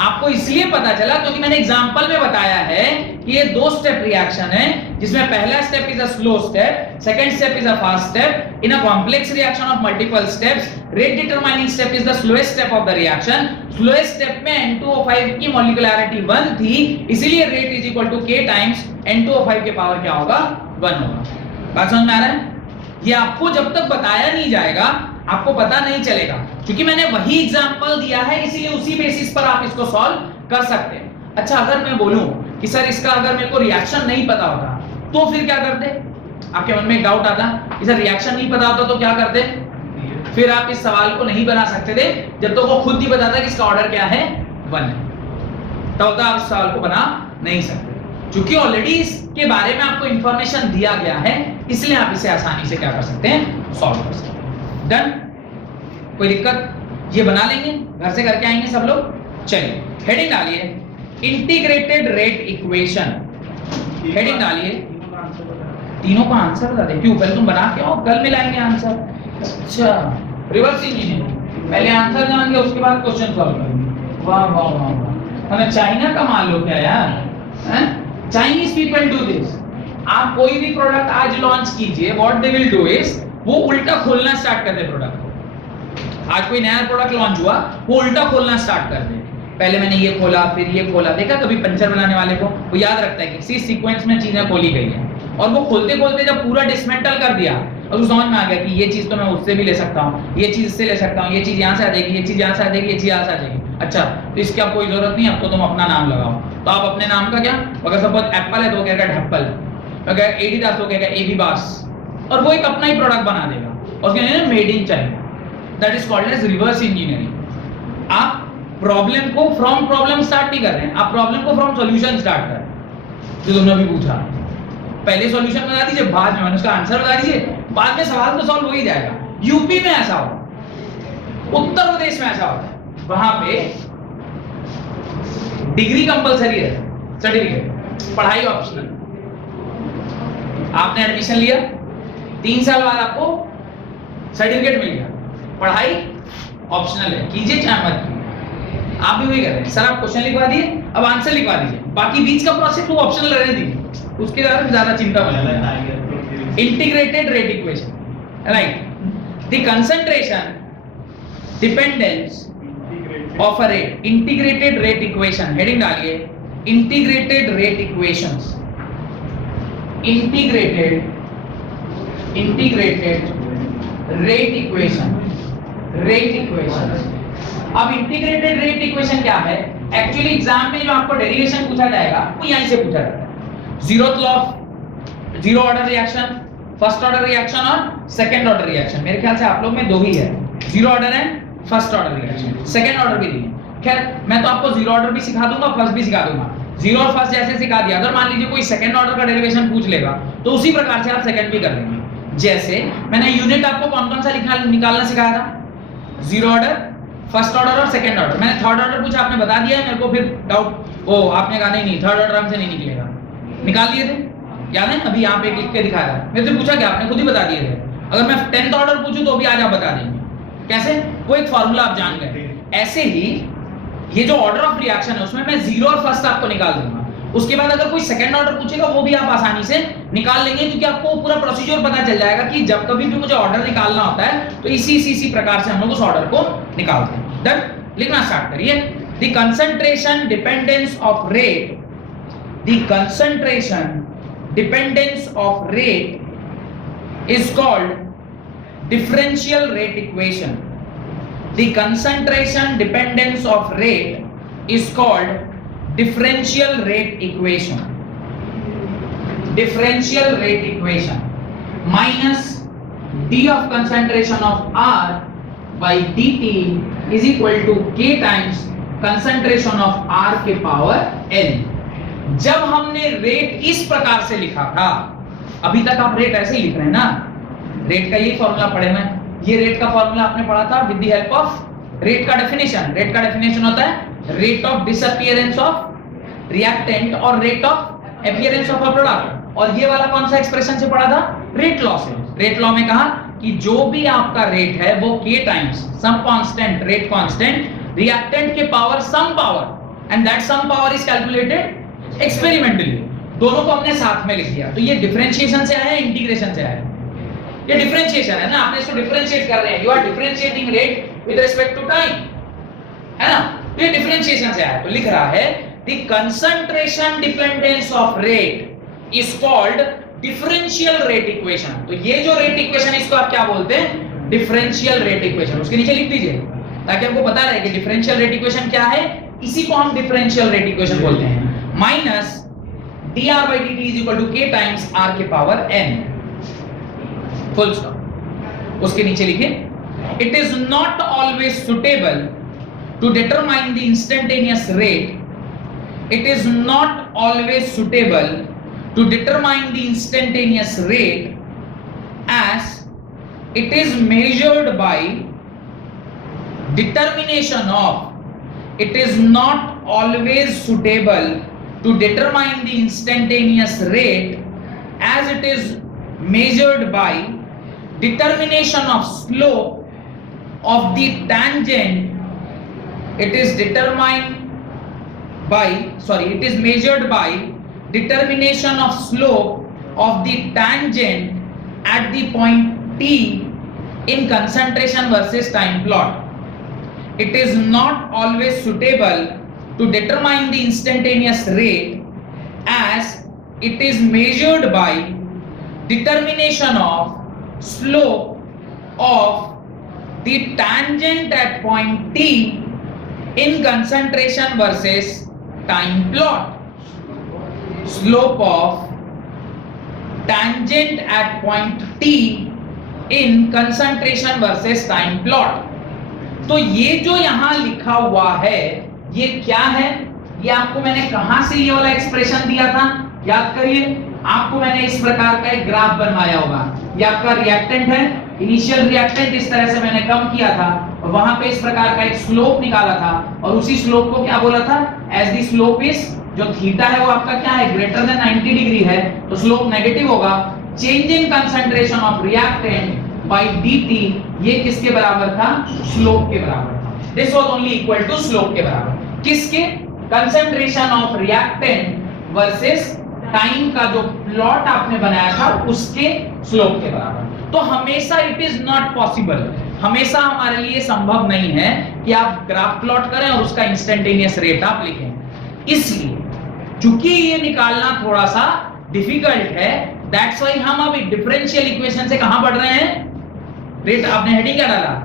आपको इसलिए पता चला क्योंकि मैंने एग्जाम्पल में बताया है कि ये 2 स्टेप रिएक्शन है, जिसमें पहला step is a slow step, second step is a fast step. In a complex reaction of multiple steps, rate determining step is the slowest step of the reaction. Slowest step में N2O5 की molecularity 1 थी, इसीलिए rate is equal to k times N2O5 के power क्या होगा? 1 होगा। बात समझ में आ रहा है? ये आपको जब तक बताया नहीं जाएगा आपको पता नहीं चलेगा, क्योंकि मैंने वही एग्जांपल दिया है, इसीलिए उसी बेसिस पर आप इसको सॉल्व कर सकते हैं। अच्छा, अगर मैं बोलूं कि सर इसका अगर मेरे को रिएक्शन नहीं पता होता तो फिर क्या करते? आपके मन में एक डाउट आता कि सर रिएक्शन नहीं पता होता तो क्या करते? फिर आप इस सवाल को नहीं बना सकते थे जब तक वो खुद नहीं बताता कि इसका ऑर्डर क्या है, 1 है, तब तक आप सवाल को बना नहीं सकते। क्योंकि ऑलरेडी इसके बारे में आपको इंफॉर्मेशन दिया गया है, इसलिए आप इसे आसानी से क्या कर सकते हैं? सॉल्व कर सकते हैं। डन? कोई दिक्कत? ये बना लेंगे, घर से करके आएंगे सब लोग। चलिए हेडिंग डालिए, इंटीग्रेटेड रेट इक्वेशन। हेडिंग डालिए, तीनों का आंसर बता दे। क्यों? पहले तुम बना के आओ, कल मिलाएंगे आंसर। अच्छा, रिवर्स इंजीनियरिंग, पहले आंसर जान के उसके बाद क्वेश्चन सॉल्व करेंगे। वाह वाह वाह वाह, हमें चाइना का मान लो क्या यार, चाइनीज पीपल डू दिस। आप कोई भी प्रोडक्ट आज लॉन्च कीजिए, what they will do is वो उल्टा खोलना स्टार्ट कर दे प्रोडक्ट को। आज कोई नया प्रोडक्ट लॉन्च हुआ, वो उल्टा खोलना स्टार्ट कर दे। पहले मैंने ये खोला, फिर ये खोला। देखा कभी पंचर बनाने वाले को? वो याद रखता है कि इसी सीक्वेंस में चीजें खोली गई है, और वो खोलते खोलते जब पूरा डिसमेंटल कर दिया और समझ में आ गया कि ये चीज तो मैं उससे भी ले सकता हूँ, ये चीज इससे ले सकता हूँ, ये चीज यहाँ से आ जाएगी, ये चीज यहाँ से आ जाएगी, ये चीज यहाँ से आ जाएगी। अच्छा, तो इसकी अब कोई जरूरत नहीं, अब तो तुम अपना नाम लगाओ। तो आप अपने नाम का क्या, अगर सपोज एप्पल है तो कहेगा ढप्पल, अगर एडिडास तो कहेगा एबी बास, और वो एक अपना ही प्रोडक्ट बना देगा और उसके made in China. That is called as reverse engineering. आप प्रॉब्लम को फ्रॉम प्रॉब्लम स्टार्ट नहीं कर रहे हैं, आप प्रॉब्लम को फ्रॉम सॉल्यूशन स्टार्ट कर रहे हैं। जो तुमने अभी पूछा, पहले सॉल्यूशन बता दीजिए, बाद में उसका आंसर बता दीजिए, बाद में सवाल तो सॉल्व हो ही जाएगा। यूपी में ऐसा हो, उत्तर प्रदेश में ऐसा होता है, वहां पे डिग्री कंपलसरी है, सर्टिफिकेट, पढ़ाई ऑप्शनल। आपने एडमिशन लिया, 3 साल बाद आपको सर्टिफिकेट मिल गया, पढ़ाई ऑप्शनल है, कीजिए चाहे मत कीजिए। आप भी वही कर रहे हैं, सर आप क्वेश्चन लिखवा दिए, अब आंसर लिखवा दीजिए, बाकी बीच का प्रोसेस वो ऑप्शनल रहने दीजिए, उसके बारे में ज्यादा चिंता मत। Integrated rate equation, right? The concentration dependence of a rate, integrated rate equation. Heading डालिए, integrated rate equations. Integrated rate equation, rate equation. अब इंटीग्रेटेड रेट इक्वेशन क्या है? एक्चुअली एग्जाम में जो आपको डेरिवेशन पूछा जाएगा वो यहीं से पूछा जाता है। Zeroth law of zero order reaction, first order reaction और सेकंड ऑर्डर रिएक्शन। मेरे ख्याल से आप लोग में 2 ही है, zero order and first order reaction, second order भी नहीं है। खैर मैं तो आपको जीरो ऑर्डर भी सिखा दूंगा, फर्स्ट भी सिखा दूंगा। जीरो और फर्स्ट जैसे सिखा दिया, अगर मान लीजिए कोई सेकंड ऑर्डर का डेरिवेशन पूछ लेगा तो उसी प्रकार से आप सेकंड भी कर लेंगे। जैसे मैंने यूनिट आपको कौन कौन सा निकालना सिखाया था? जीरो ऑर्डर, फर्स्ट ऑर्डर और सेकंड ऑर्डर। मैंने थर्ड ऑर्डर पूछा, आपने बता दिया है मेरे को, फिर डाउट वो आपने कहा नहीं थर्ड ऑर्डर हमसे नहीं निकलेगा, निकाल दिए थे, याद है? अभी यहाँ पे लिख के दिखाया था, मेरे से पूछा क्या, आपने खुद ही बता दिए थे। अगर मैं 10th ऑर्डर पूछूं तो भी आज आप बता देंगे। कैसे? वो एक फॉर्मूला आप जान गए। ऐसे ही ये जो ऑर्डर ऑफ रिएक्शन है उसमें मैं जीरो और फर्स्ट आपको निकाल दूंगा, उसके बाद अगर कोई सेकंड ऑर्डर पूछेगा वो भी आप आसानी से निकाल लेंगे, क्योंकि आपको पूरा प्रोसीजर पता चल जाएगा कि जब कभी भी मुझे ऑर्डर निकालना होता है तो इसी प्रकार से हम लोग उस ऑर्डर को निकालते हैं। डन? लिखना स्टार्ट करिए। The concentration dependence of rate, the concentration dependence of rate is called differential rate equation. The concentration dependence of rate is called differential rate equation. Differential rate equation minus d of concentration of R by dt is equal to k times concentration of R के power L. जब हमने rate इस प्रकार से लिखा था, अभी तक आप रेट ऐसे ही लिख रहे हैं ना, रेट का यही फॉर्मूला पढ़े मैं, ये रेट का फॉर्मूला आपने पढ़ा था with the help of rate का डेफिनेशन। रेट का डेफिनेशन होता है rate of disappearance of reactant और rate of appearance of a product. और ये वाला कौन सा एक्सप्रेशन से पढ़ा था? रेट लॉ से। रेट लॉ में कहा कि जो भी आपका रेट है वो k times some constant, rate constant, reactant के power some power, and that some power is calculated experimentally. दोनों को हमने साथ में लिख दिया। तो ये डिफरेंशिएशन से आया है, इंटीग्रेशन से आया है? ये डिफरेंशिएशन है ना, आपने इसको डिफरेंशिएट कर रहे हैं, you are differentiating rate with respect to time, है ना? तो ये डिफरेंशिएशन से आया। तो लिख रहा है the concentration dependence of rate is called differential rate equation. तो ये जो रेट इक्वेशन है इसको आप क्या बोलते हैं? Differential rate equation. उसके नीचे लिख दीजिए ताकि आपको पता रहे कि डिफरेंशियल रेट इक्वेशन क्या है। इसी को हम डिफरेंशियल रेट इक्वेशन बोलते हैं। Minus dr by dt is equal to k times r के पावर n, फुल स्टॉप। उसके नीचे लिखें it is not always suitable to determine the instantaneous rate. It is not always suitable to determine the instantaneous rate as it is measured by determination of. It is not always suitable to determine the instantaneous rate as it is measured by determination of slope of the tangent. It is measured by determination of slope of the tangent at the point t in concentration versus time plot. It is not always suitable to determine the instantaneous rate as it is measured by determination of slope of the tangent at point t in concentration versus time plot. Slope of tangent at point t in concentration versus time plot. तो ये जो यहां लिखा हुआ है ये क्या है? ये आपको मैंने कहां से ये वाला एक्सप्रेशन दिया था? याद करिए, आपको मैंने इस प्रकार का एक ग्राफ बनवाया होगा। ये आपका रिएक्टेंट है, इनिशियल रिएक्टेंट इस तरह से मैंने कम किया था और वहां पे इस प्रकार का एक स्लोप निकाला था और उसी स्लोप को क्या बोला था? एज द स्लोप इज, जो थीटा है वो आपका क्या है? ग्रेटर देन 90 डिग्री है, तो स्लोप नेगेटिव होगा। Change in concentration of reactant by dt, ये किसके बराबर था? स्लोप के बराबर था। This was only equal to slope के बराबर। किसके? Concentration of reactant versus time का जो प्लॉट आपने बनाया था उसके स्लोप के बराबर। तो हमेशा इट इज नॉट पॉसिबल, हमेशा हमारे लिए संभव नहीं है कि आप ग्राफ प्लॉट करें और उसका इंस्टेंटेनियस रेट आप लिखें। इसलिए चूंकि ये निकालना थोड़ा सा डिफिकल्ट है, दैट्स व्हाई हम अब डिफरेंशियल इक्वेशन से कहां बढ़ रहे हैं? रेट, आपने हेडिंग क्या डाला?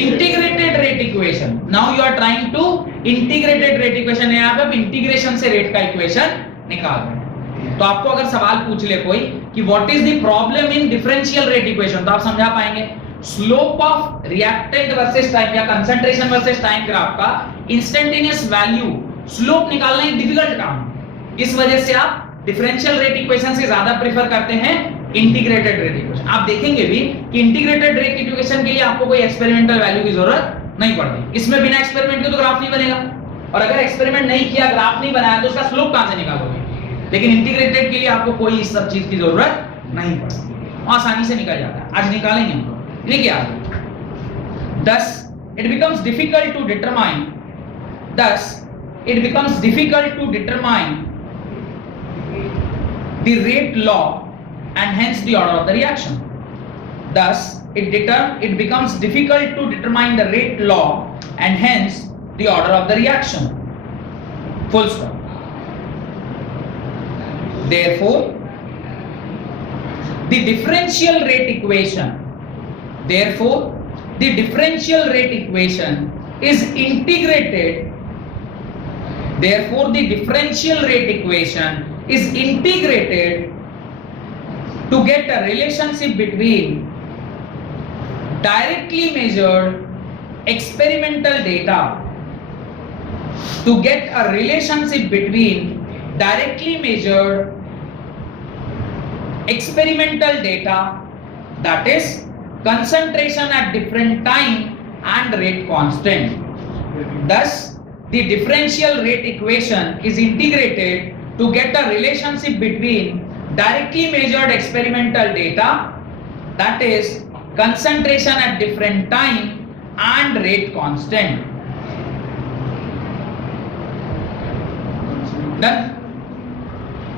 Integrated rate equation. Now you are trying to integrated rate equation. यहां पे आप इंटीग्रेशन से रेट का इक्वेशन निकाल रहे हैं। तो आपको अगर सवाल पूछ ले कोई कि what is the problem in differential rate equation, तो आप समझा पाएंगे slope of reactant versus time या कंसंट्रेशन वर्सेस टाइम ग्राफ का इंस्टेंटेनियस वैल्यू स्लोप निकालना एक डिफिकल्ट काम है। इस वजह से आप डिफरेंशियल रेट इक्वेशन से ज्यादा प्रेफर करते हैं इंटीग्रेटेड रेट इक्वेशन। आप देखेंगे भी कि इंटीग्रेटेड रेट इक्वेशन के लिए आपको कोई एक्सपेरिमेंटल वैल्यू की जरूरत नहीं पड़ती। इसमें बिना एक्सपेरिमेंट के तो ग्राफ नहीं बनेगा, और अगर एक्सपेरिमेंट नहीं किया, ग्राफ नहीं बनाया, तो उसका स्लोप कहां से निकालोगे? लेकिन इंटीग्रेटेड के लिए आपको कोई इस सब चीज की जरूरत नहीं पड़ती, आसानी से निकल जाता है। आज निकालेंगे हम लोग। देखिए आगे, thus it becomes difficult to determine the rate law and hence the order of the reaction. Thus it becomes difficult to determine the rate law and hence the order of the reaction. Full stop. Therefore the differential rate equation is integrated. Therefore the differential rate equation is integrated to get a relationship between directly measured experimental data, to get a relationship between directly measured experimental data, that is concentration at different time and rate constant. Thus the differential rate equation is integrated to get a relationship between directly measured experimental data, that is concentration at different time and rate constant. Done?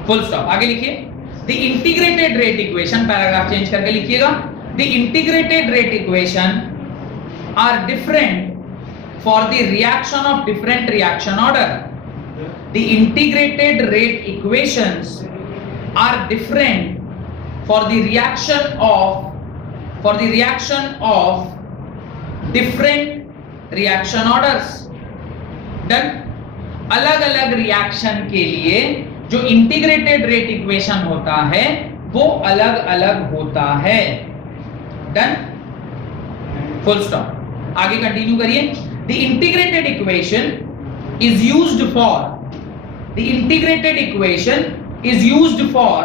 Full stop. आगे लिखिए. The integrated rate equation, paragraph change करके लिखिएगा. The integrated rate equation are different for the reaction of different reaction order. The integrated rate equations are different for the reaction of different reaction orders. Done? अलग अलग reaction के लिए जो integrated rate equation होता है वो अलग अलग होता है. डन? Full stop. आगे कंटिन्यू करिए. The integrated equation is used for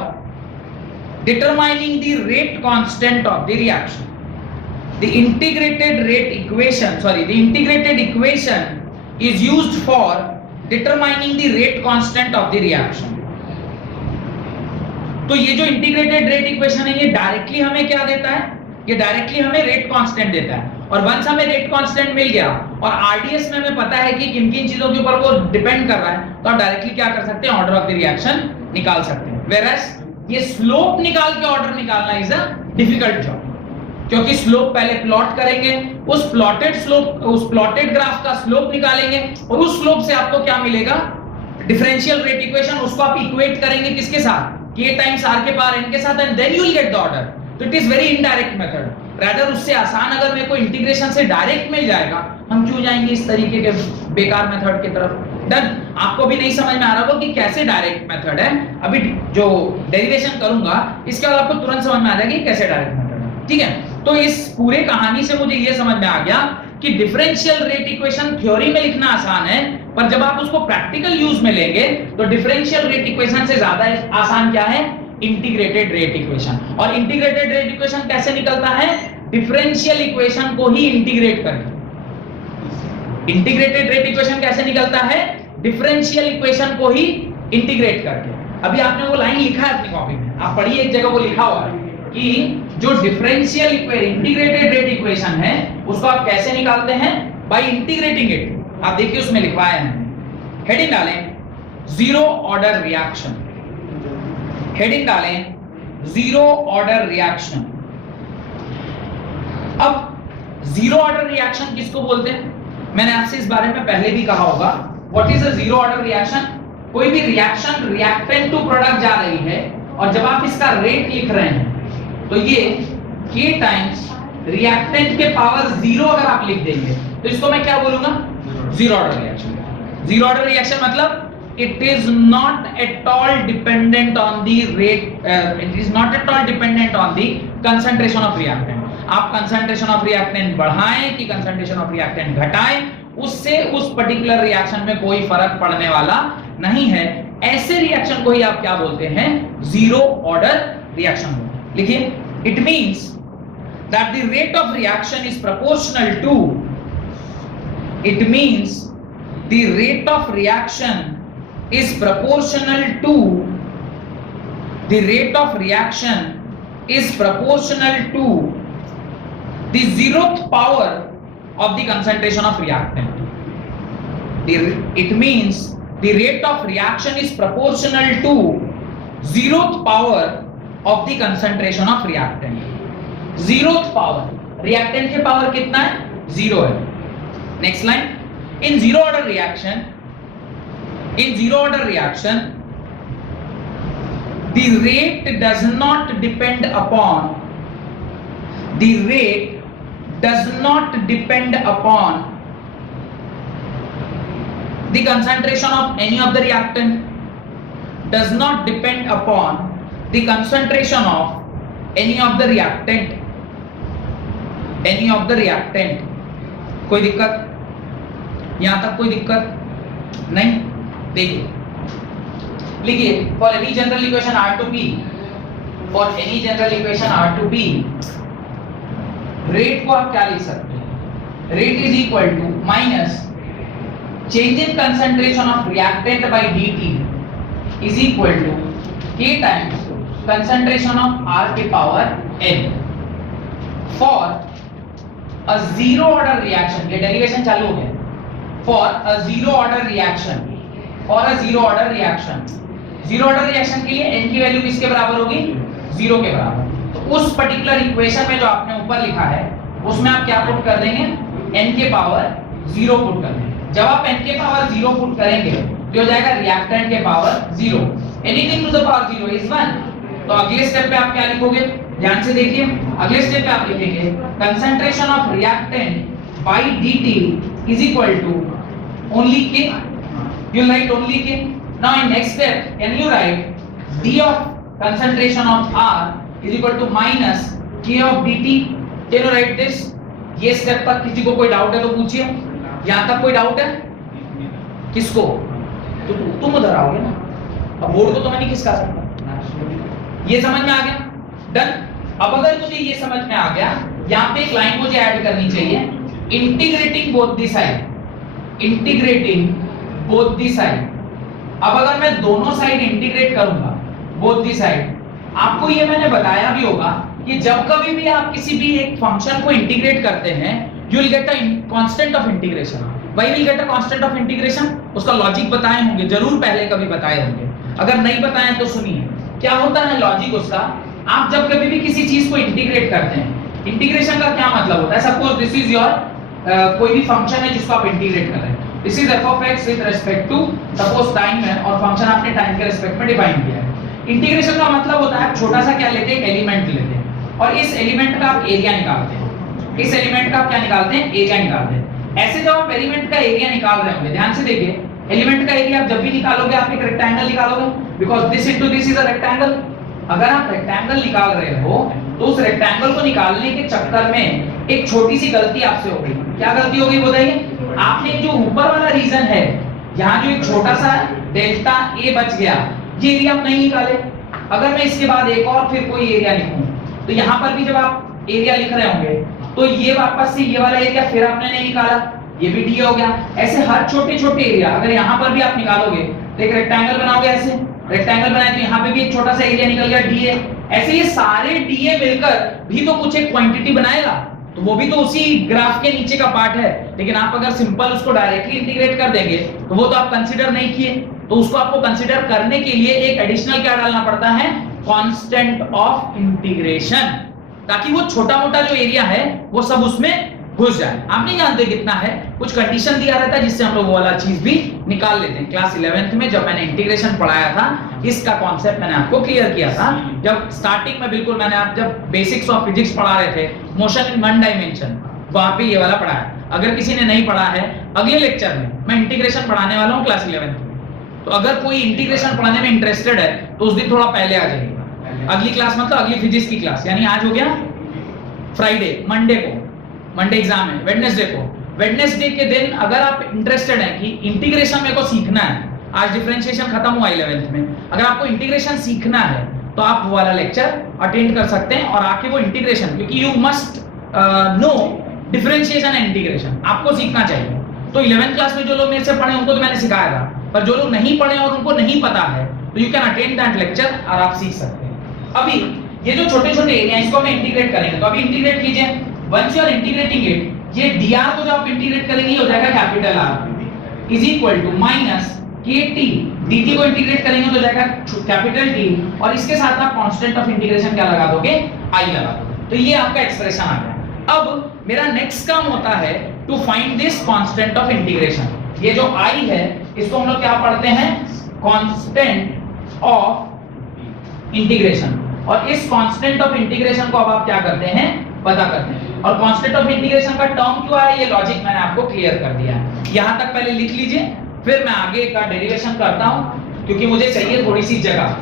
determining the rate constant of the reaction. The integrated equation is used for determining the rate constant of the reaction. तो ये जो इंटीग्रेटेड रेट इक्वेशन है ये directly हमें क्या देता है? ये डायरेक्टली हमें रेट कांस्टेंट देता है. और वंस हमें रेट कांस्टेंट मिल गया और आरडीएस में हमें पता है कि किन किन चीजों के ऊपर वो डिपेंड कर रहा है, तो आप डायरेक्टली क्या कर सकते हैं? ऑर्डर ऑफ द रिएक्शन निकाल सकते हैं. वेयरएज ये स्लोप निकाल के ऑर्डर निकालना इज अ डिफिकल्ट जॉब, क्योंकि स्लोप पहले प्लॉट करेंगे, उस प्लॉटेड ग्राफ का स्लोप निकालेंगे और उस स्लोप से आपको क्या मिलेगा? Differential rate equation. उसको आप इक्वेट करेंगे किसके साथ? k टाइम्स r के पावर n के साथ, and then you will get the order. तो it is very indirect method. Rather उससे आसान अगर मेरे को इंटीग्रेशन से डायरेक्ट मिल जाएगा, हम क्यों जाएंगे इस तरीके के बेकार मेथड की तरफ. डन? आपको भी नहीं समझ में आ रहा होगा कि कैसे डायरेक्ट मेथड है. अभी जो डेरिवेशन करूंगा इसके बाद आपको तुरंत समझ में आ जाएगा कि कैसे डायरेक्ट मेथड है. ठीक है? तो इस पूरे कहानी से मुझे ये समझ में आ गया कि डिफरेंशियल रेट इक्वेशन थ्योरी में लिखना आसान है, पर जब आप उसको प्रैक्टिकल यूज में लेंगे तो डिफरेंशियल रेट इक्वेशन से ज्यादा आसान क्या है? Integrated rate equation. और इंटीग्रेटेड रेट इक्वेशन कैसे निकलता है? डिफरेंशियल इक्वेशन को ही इंटीग्रेट करके. इंटीग्रेटेड रेट इक्वेशन कैसे निकलता है? डिफरेंशियल इक्वेशन को ही इंटीग्रेट करके. अभी आपने वो लाइन लिखा है अपनी कॉपी में, आप पढ़िए, एक जगह वो लिखा हुआ है कि जो डिफरेंशियल इंटीग्रेटेड रेट इक्वेशन है उसको आप कैसे निकालते हैं? By integrating it. आप देखिए उसमें लिखवाया है, हेडिंग डालें जीरो ऑर्डर रिएक्शन. हेडिंग डालें जीरो ऑर्डर रिएक्शन. अब जीरो ऑर्डर रिएक्शन किसको बोलते हैं? मैंने आपसे इस बारे में पहले भी कहा होगा. What is a zero order reaction? कोई भी रिएक्शन रिएक्टेंट टू प्रोडक्ट जा रही है और जब आप इसका रेट लिख रहे हैं तो ये k टाइम्स रिएक्टेंट के पावर 0 अगर आप लिख देंगे तो इसको मैं क्या बोलूंगा? Zero order reaction. Zero order reaction मतलब it is not at all dependent on the rate, it is not at all dependent on the concentration of reactant. आप कंसंट्रेशन ऑफ रिएक्टेंट बढ़ाएं कि कंसंट्रेशन ऑफ रिएक्टेंट घटाएं, उससे उस particular reaction में कोई फर्क पड़ने वाला नहीं है. ऐसे रिएक्शन को ही आप क्या बोलते हैं? Zero order reaction. लिखिए, it means that the rate of reaction is proportional to, it means the rate of reaction is proportional to, the rate of reaction is proportional to the zeroth power of the concentration of reactant. It means the rate of reaction is proportional to zeroth power of the concentration of reactant. zeroth power, reactant के power कितना है? 0 है. Next line. In zero order reaction, the rate does not depend upon the concentration of any of the reactant. Does not depend upon the concentration of any of the reactant. कोई दिक्कत? यहां तक कोई दिक्कत नहीं? देखिए लिखिए for any general equation R to P, for any general equation R to P, rate को आप क्या लिख सकते हैं, rate is equal to minus change in concentration of reactant by dt is equal to k times concentration of R के power n for a zero order reaction. ये derivation चालू हो गया। For a zero order reaction, for a zero order reaction, zero order reaction के लिए n की value किसके बराबर होगी, 0 के बराबर। तो उस पर्टिकुलर इक्वेशन में जो आपने ऊपर लिखा है उसमें आप क्या पुट कर देंगे, n के पावर 0 पुट कर देंगे। जब आप n के पावर 0 पुट करेंगे तो हो जाएगा रिएक्टेंट के power 0, anything to the power 0 is 1। तो अगले स्टेप पे आप क्या लिखोगे, ध्यान से देखिए, अगले स्टेप पे आप लिखेंगे concentration of reactant by dt is equal to only k, you write only k. Now in next step can you write d of concentration of R is equal to minus k of dt, can you write this? ये step तक किसी को कोई doubt है तो पूछिए, यहाँ तक कोई डाउट है किसको, तो तुम उधर आओगे ना, अब बोर्ड को तो मैं नहीं खिसका सकता। ये समझ में आ गया, डन। अब अगर मुझे ये समझ में आ गया, यहाँ पे एक लाइन मुझे ऐड करनी चाहिए, integrating both the side, integrating both the side. अब अगर मैं दोनों साइड इंटीग्रेट करूंगा बोथ द साइड, आपको ये मैंने बताया भी होगा कि जब कभी भी आप किसी भी एक फंक्शन को इंटीग्रेट करते हैं you will get a constant of integration. Why will get a constant of integration, उसका लॉजिक बताए होंगे, जरूर पहले कभी बताए होंगे, अगर नहीं बताए तो सुनिए क्या होता है लॉजिक उसका। आप जब कभी भी किसी चीज को इंटीग्रेट करते हैं, इंटीग्रेशन का क्या मतलब होता है, सपोज दिस इज योर कोई भी फंक्शन है जिसको आप इंटीग्रेट कर रहे हैं, this is f of x with respect to suppose time है और फंक्शन आपने टाइम के रिस्पेक्ट में डिफाइन किया है। इंटीग्रेशन का मतलब होता है छोटा सा क्या लेते हैं, एलिमेंट लेते हैं और इस एलिमेंट का आप एरिया निकालते हैं, इस एलिमेंट का आप क्या निकालते हैं, एरिया निकालते हैं। ऐसे जब आप एलिमेंट का एरिया निकाल रहे होंगे, ध्यान से देखिए, एलिमेंट का एरिया आप जब भी निकालोगे आप एक रेक्टेंगल निकालोगे, because this into this is a rectangle. अगर आप रेक्टेंगल निकाल रहे हो तो उस रेक्टेंगल को निकालने के चक्कर में एक छोटी सी गलती आपसे हो गई। क्या गलती हो गई बताइए, आपने जो ऊपर वाला रीजन है, यहाँ जो एक छोटा सा डेल्टा ए बच गया, ये एरिया आप नहीं निकाले। अगर मैं इसके बाद एक और फिर कोई एरिया लिखूं तो यहाँ पर भी जब आप एरिया लिख रहे होंगे तो ये वापस से ये वाला एरिया फिर आपने नहीं निकाला, ये भी डी हो गया। ऐसे हर छोटे छोटे एरिया अगर यहाँ पर भी आप निकालोगे तो एक रेक्टेंगल बनाओगे, ऐसे रेक्टेंगल बनाए तो यहाँ पे भी एक छोटा सा एरिया निकल गया डीए। ऐसे ये सारे डीए मिलकर भी तो कुछ एक क्वांटिटी बनाएगा, तो वो भी तो उसी ग्राफ के नीचे का पार्ट है। लेकिन आप अगर सिंपल उसको डायरेक्टली इंटीग्रेट कर देंगे तो वो तो आप कंसीडर नहीं किए, तो उसको आपको कंसीडर करने के लिए एक एडिशनल क्या डालना पड़ता है, कांस्टेंट ऑफ इंटीग्रेशन, ताकि वो छोटा मोटा जो एरिया है वो सब उसमें घुस जाए। आप नहीं जानते कितना है, कुछ कंडीशन दिया रहता है जिससे हम लोग वो वाला चीज भी निकाल लेते हैं। क्लास 11th में जब मैंने इंटीग्रेशन पढ़ाया था, इसका कॉन्सेप्ट मैंने आपको क्लियर किया था। जब स्टार्टिंग में बिल्कुल मैंने आप जब बेसिक्स ऑफ फिजिक्स पढ़ा रहे थे, मोशन इन वन डायमेंशन, वहां पे ये वाला पढ़ाया। अगर किसी ने नहीं पढ़ा है, अगले लेक्चर में मैं इंटीग्रेशन पढ़ाने वाला हूँ क्लास 11th में, तो अगर कोई इंटीग्रेशन पढ़ाने में इंटरेस्टेड है तो उस दिन थोड़ा पहले आ जाइएगा। अगली क्लास मतलब अगली फिजिक्स की क्लास, यानी आज हो गया फ्राइडे, मंडे को, मंडे एग्जाम है, वेडनेसडे को, वेडनेसडे के दिन अगर आप इंटरेस्टेड हैं कि इंटीग्रेशन मेरे को सीखना है, आज डिफरेंशिएशन खत्म हुआ 11th में, अगर आपको इंटीग्रेशन सीखना है तो आप वो वाला लेक्चर अटेंड कर सकते हैं और आके वो इंटीग्रेशन, क्योंकि you must know differentiation and integration आपको सीखना चाहिए। तो 11th क्लास में जो लोग मेरे से पढ़े उनको तो मैंने सिखाया था, पर जो लोग नहीं पढ़े और उनको नहीं पता है तो you can attend that lecture और आप सीख सकते हैं। अभी ये जो छोटे छोटे एरिया इसको हम इंटीग्रेट करेंगे, तो अभी इंटीग्रेट कीजिए। Once you are integrating it, ये dr को जब आप इंटीग्रेट करेंगे हो जाएगा capital R is equal to minus kt, dt को इंटीग्रेट करेंगे तो जाएगा कैपिटल T और इसके साथ आप कांस्टेंट ऑफ इंटीग्रेशन क्या लगा दोगे, I लगा दोगे। तो ये आपका एक्सप्रेशन आ गया। अब मेरा नेक्स्ट काम होता है to find this constant of integration. ये जो I है इसको हम लोग क्या पढ़ते हैं, कांस्टेंट ऑफ इंटीग्रेशन, और इस कांस्टेंट ऑफ इंटीग्रेशन को अब आप क्या करते हैं, पता करते हैं। और कांस्टेंट ऑफ इंटीग्रेशन का टर्म क्यों आया, ये लॉजिक मैंने आपको क्लियर कर दिया है। यहां तक पहले लिख लीजिए, फिर मैं आगे का डेरिवेशन करता हूं, क्योंकि मुझे चाहिए थोड़ी सी जगह।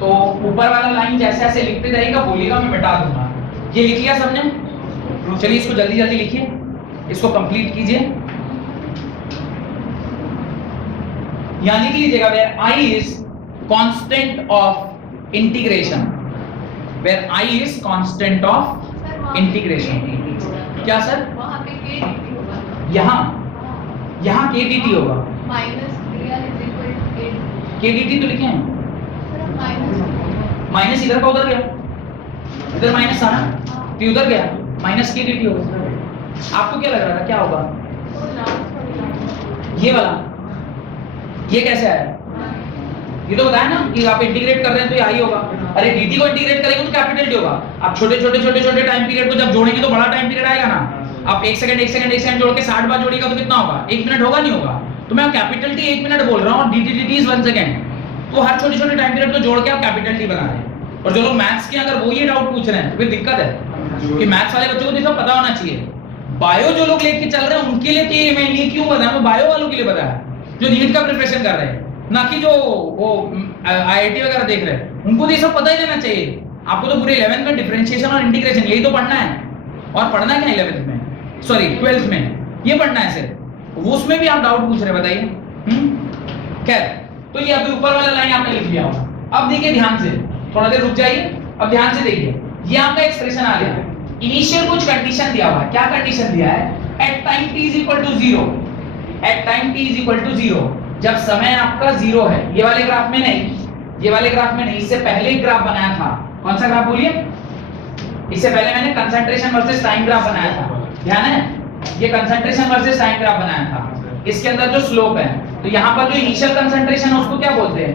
तो ऊपर वाला लाइन जैसे जैसे लिखते जाइएगा, बोलिएगा मैं मिटा दूंगा। ये लिख लिया सबने, चलिए इसको जल्दी जल्दी लिखिए, इसको कंप्लीट कीजिए। यहां लिख लीजिएगा, where I is constant of integration, where I is constant of integration. क्या सर? वहाँ पे k dt होगा, यहाँ k dt होगा, minus dr is equal to k dt। k dt तो लिखे हैं, सर माइनस माइनस इधर का उधर गया, इधर माइनस था ना, तो उधर गया, माइनस k dt होगा। आपको क्या लग रहा था क्या होगा? ये वाला, ये कैसे आया? ये तो बताया ना कि आप इंटीग्रेट कर रहे हैं तो ये आई होगा। अरे dt को इंटीग्रेट करेंगे तो कैपिटल टी होगा। आप छोटे छोटे टाइम पीरियड को जब जोड़ेंगे तो बड़ा टाइम पीरियड आएगा ना। आप 1 सेकंड जोड़ के 60 बार जोड़िएगा तो कितना होगा? 1 मिनट होगा नहीं होगा? तो मैं कैपिटल टी 1 मिनट बोल रहा हूं और dt इज 1 सेकंड। तो हर छोटे टाइम पीरियड को जोड़ के आप कैपिटल टी बना रहे हैं। और जो लोग मैथ्स के अगर वो ये डाउट पूछ रहे हैं तो फिर दिक्कत है कि मैथ्स वाले बच्चों को ये सब पता होना चाहिए। बायो जो लोग लेके चल रहे हैं उनके लिए कि मैं ये क्यों बताया, मैं बायो वालों के लिए बताया जो नीट का प्रिपरेशन कर रहे हैं, ना कि जो वो आईआईटी वगैरह देख रहे हैं। उनको तो ये सब पता ही रहना चाहिए। आपको तो पूरे 11th में डिफरेंशिएशन और इंटीग्रेशन यही तो पढ़ना है। और पढ़ना क्या 11th में, सॉरी 12th में ये पढ़ना है सिर्फ। वो उसमें भी आप डाउट पूछ रहे, बताइए। खैर, तो ये अभी ऊपर वाला लाइन आपने लिख लिया होगा। अब देखिए ध्यान से, थोड़ा देर रुक जाइए, अब ध्यान से देखिए। ये आपका एक्सप्रेशन आ गया। इनिशियल कुछ कंडीशन दिया हुआ है। क्या कंडीशन दिया है? At time t is equal to 0, at time t is equal to 0, जब समय आपका 0 है। ये वाले ग्राफ में नहीं, ये वाले ग्राफ में नहीं, इससे पहले एक ग्राफ बनाया था। कौन सा ग्राफ बोलिए? इससे पहले मैंने कंसंट्रेशन वर्सेस टाइम ग्राफ बनाया था, ध्यान है? ये कंसंट्रेशन वर्सेस टाइम ग्राफ बनाया था। इसके अंदर जो स्लोप है, तो यहाँ पर जो इनिशियल कंसंट्रेशन है उसको क्या बोलते हैं?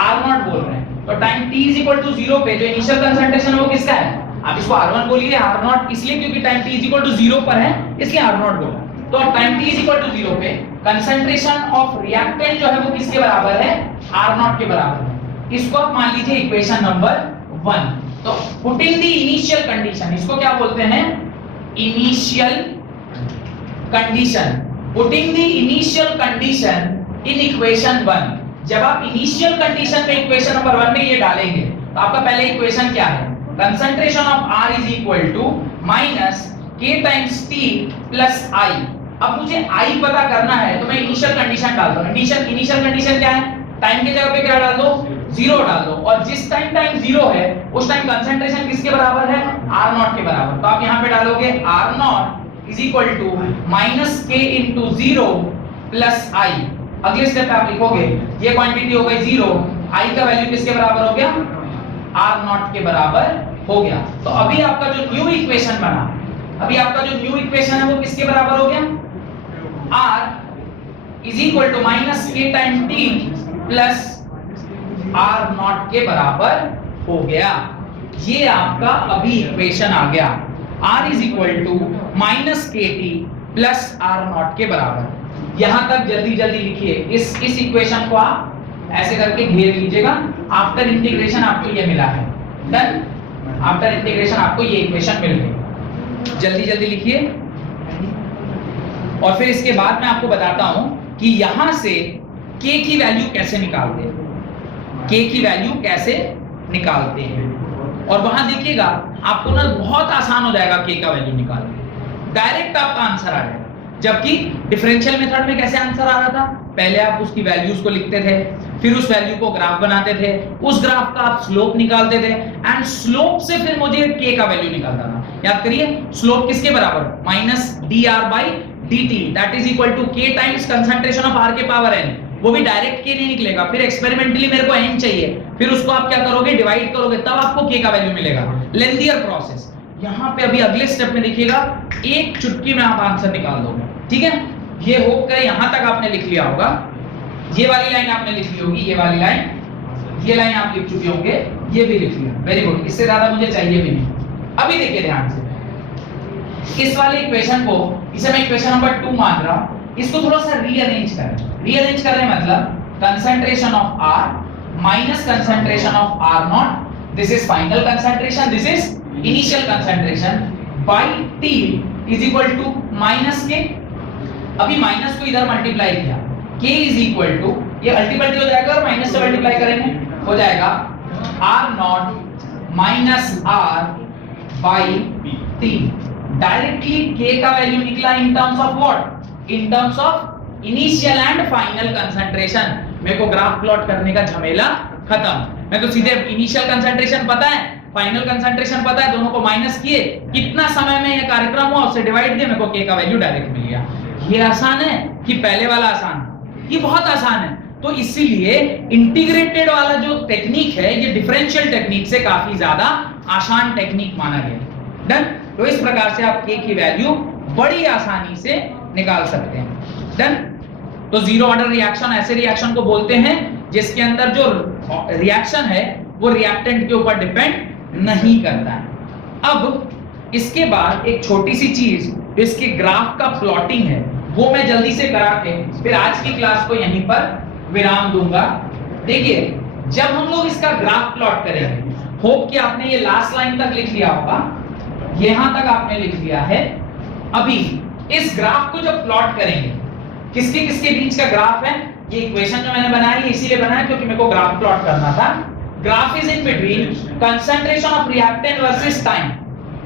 r0 बोल रहे हैं। तो time t is equal to 0 पे जो इनिशियल कंसंट्रेशन है वो किसका है? आप इसको r1 बोलिए, r0 इसलिए क्योंकि time t is equal to 0 पर है, इसलिए r0 बोला। तो अब time t is equal to 0 पे कंसंट्रेशन ऑफ रिएक्टेंट जो है वो किसके बराबर है? r0 के बराबर है। इसको आप मान लीजिए इक्वेशन नंबर 1। तो पुटिंग द इनिशियल कंडीशन, इसको क्या बोलते हैं? Initial condition. Putting the initial condition in equation 1। जब आप इनिशियल कंडीशन में इक्वेशन नंबर 1 में ये डालेंगे तो आपका पहले इक्वेशन क्या है? Concentration of r is equal to minus k times t plus i। अब मुझे i पता करना है तो मैं इनिशियल कंडीशन डालता हूं। इनिशियल कंडीशन क्या है? टाइम की जगह पे क्या डाल दो? 0 डाल दो। और जिस टाइम 0 है उस टाइम कंसंट्रेशन किसके बराबर है? r0 के बराबर। तो आप यहां पे डालोगे r0 is equal to minus k into 0 plus i। अगले स्टेप पे आप लिखोगे ये क्वांटिटी हो गई 0, i का वैल्यू किसके बराबर हो गया? r0 के बराबर हो गया। तो अभी आपका जो न्यू इक्वेशन बना, अभी आपका जो न्यू इक्वेशन है वो किसके बराबर हो गया? r is equal to minus k time t plus r0 के बराबर हो गया। ये आपका अभी इक्वेशन आ गया, r is equal to minus K T plus r0 के बराबर। यहां तक जल्दी जल्दी लिखिए। इस इक्वेशन को आप ऐसे करके घेर लीजिएगा। आफ्टर इंटीग्रेशन आपको ये मिला है। डन? आफ्टर इंटीग्रेशन आपको ये इक्वेशन मिल गई। जल्दी जल्दी लिखिए। और फिर इसके बाद मैं आपको बताता हूं कि यहां से k की वैल्यू कैसे निकालते हैं, k की वैल्यू कैसे निकालते हैं। और वहां देखिएगा आपको ना बहुत आसान हो जाएगा k का वैल्यू निकालना, डायरेक्ट आपका आंसर आ जाएगा। जबकि डिफरेंशियल मेथड में कैसे आंसर आ रहा था? पहले आप उसकी वैल्यूज को लिखते थे, फिर उस वैल्यू को ग्राफ बनाते थे, उस ग्राफ का आप स्लोप निकालते थे, एंड स्लोप से फिर मुझे k का वैल्यू निकालना था। याद करिए, स्लोप किसके बराबर? Minus dr by dt, that is equal to k times concentration of r के पावर n। वो भी डायरेक्ट k नहीं निकलेगा, फिर एक्सपेरिमेंटली मेरे को n चाहिए, फिर उसको आप क्या करोगे? डिवाइड करोगे, तब आपको k का वैल्यू मिलेगा। Lengthier process. यहाँ पे अभी अगले स्टेप में देखिएगा, एक चुटकी में आप आंसर निकाल दोगे। ठीक है, ये होकर यहाँ तक आपने लिख लिया होगा। ये वाली लाइन आपने लिख ली होगी, ये वाली लाइन, ये लाइन आप लिख चुके होंगे, ये भी लिख लिया। वेरी गुड, इससे ज्यादा मुझे चाहिए भी नहीं। अभी देखिए ध्यान से, इस वाले इक्वेशन को, इसे मैं इक्वेशन नंबर 2 मान रहा हूं, इसको थोड़ा सा रीअरेंज करें। रीअरेंज कर रहे हैं मतलब concentration of r minus concentration of r0, this is final concentration, this is initial concentration, by t is equal to minus k। अभी माइनस को इधर मल्टीप्लाई किया, k इज इक्वल टू, ये अल्टीमेटली हो जाएगा और माइनस से मल्टीप्लाई करेंगे हो जाएगा r0 minus r by t। Directly k का वैल्यू निकला in terms of what? In terms of initial and final concentration. मेरे को ग्राफ प्लॉट करने का झमेला खत्म। मैं तो सीधे इनिशियल कंसंट्रेशन पता है, फाइनल कंसंट्रेशन पता है, दोनों को माइनस किए, कितना समय में ये कार्यक्रम हुआ उससे डिवाइड किया, मेरे को K का वैल्यू डायरेक्ट मिल गया। ये आसान है कि पहले वाला आसान है? ये बहुत आसान है। तो इसीलिए इंटीग्रेटेड वाला जो टेक्निक है ये डिफरेंशियल टेक्निक से काफी ज्यादा आसान टेक्निक माना गया। डन। तो इस प्रकार से आप K की वैल्यू बड़ी आसानी से निकाल सकते हैं। डन। तो जीरो ऑर्डर रिएक्शन ऐसे रिएक्शन को बोलते हैं जिसके अंदर जो रिएक्शन है वो रिएक्टेंट के ऊपर डिपेंड नहीं करता है। अब इसके बाद एक छोटी सी चीज जो इसके ग्राफ का प्लॉटिंग है वो मैं जल्दी से करा के फिर आज की क्लास को यहीं पर विराम दूंगा। देखिए जब हम लोग इसका ग्राफ प्लॉट करेंगे, होप कि आपने ये लास्ट लाइन तक लिख लिया होगा, यहां तक आपने लिख लिया है। अभी इस ग्राफ को जब प्लॉट करेंगे, किसके किसके बीच का ग्राफ है, ये इक्वेशन जो मैंने बनाई है इसीलिए बनाया क्योंकि मेरे को ग्राफ प्लॉट करना था। Graph is in between concentration of reactant versus time.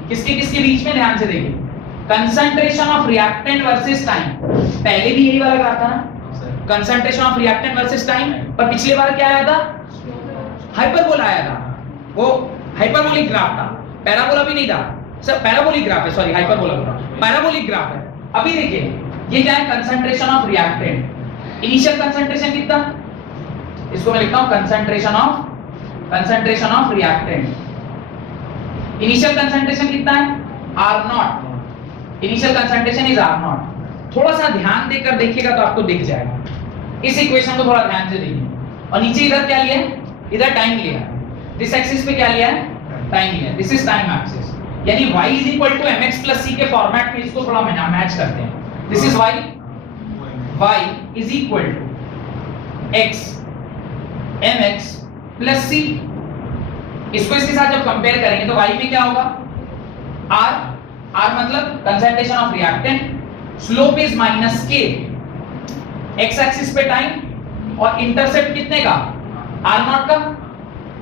किसके किसके बीच में, ध्यान से देखिए, concentration of reactant versus time. पहले भी यही वाला ग्राफ था ना, concentration of reactant versus time, पर पिछली बार क्या आया था, हाइपरबोला आया था। वो हाइपरबोलिक ग्राफ था, पैराबोला भी नहीं था सर, पैराबोलिक ग्राफ है, सॉरी हाइपरबोला पैराबोलिक ग्राफ है। अभी देखिए ये क्या है, concentration of reactant. Initial concentration कितना, इसको मैं लिखता हूं concentration of reactant. Initial concentration कितना है, R0। Initial concentration is R0। थोड़ा सा ध्यान देकर देखिएगा तो आपको दिख जाएगा। इस इक्वेशन को थोड़ा ध्यान से देखिए। और नीचे इधर क्या लिया है, इधर टाइम लिया है, दिस एक्सिस पे क्या लिया है, टाइम लिया है, दिस इज टाइम एक्सिस। यानी y is equal to mx plus c के फॉर्मेट में इसको थोड़ा मैच करते हैं। This is y is equal to x mx plus c। इसको इसके साथ जब कंपेयर करेंगे तो y में क्या होगा, r मतलब concentration of reactant, slope is minus k, x axis पे टाइम और इंटरसेप्ट कितने का, r0 का।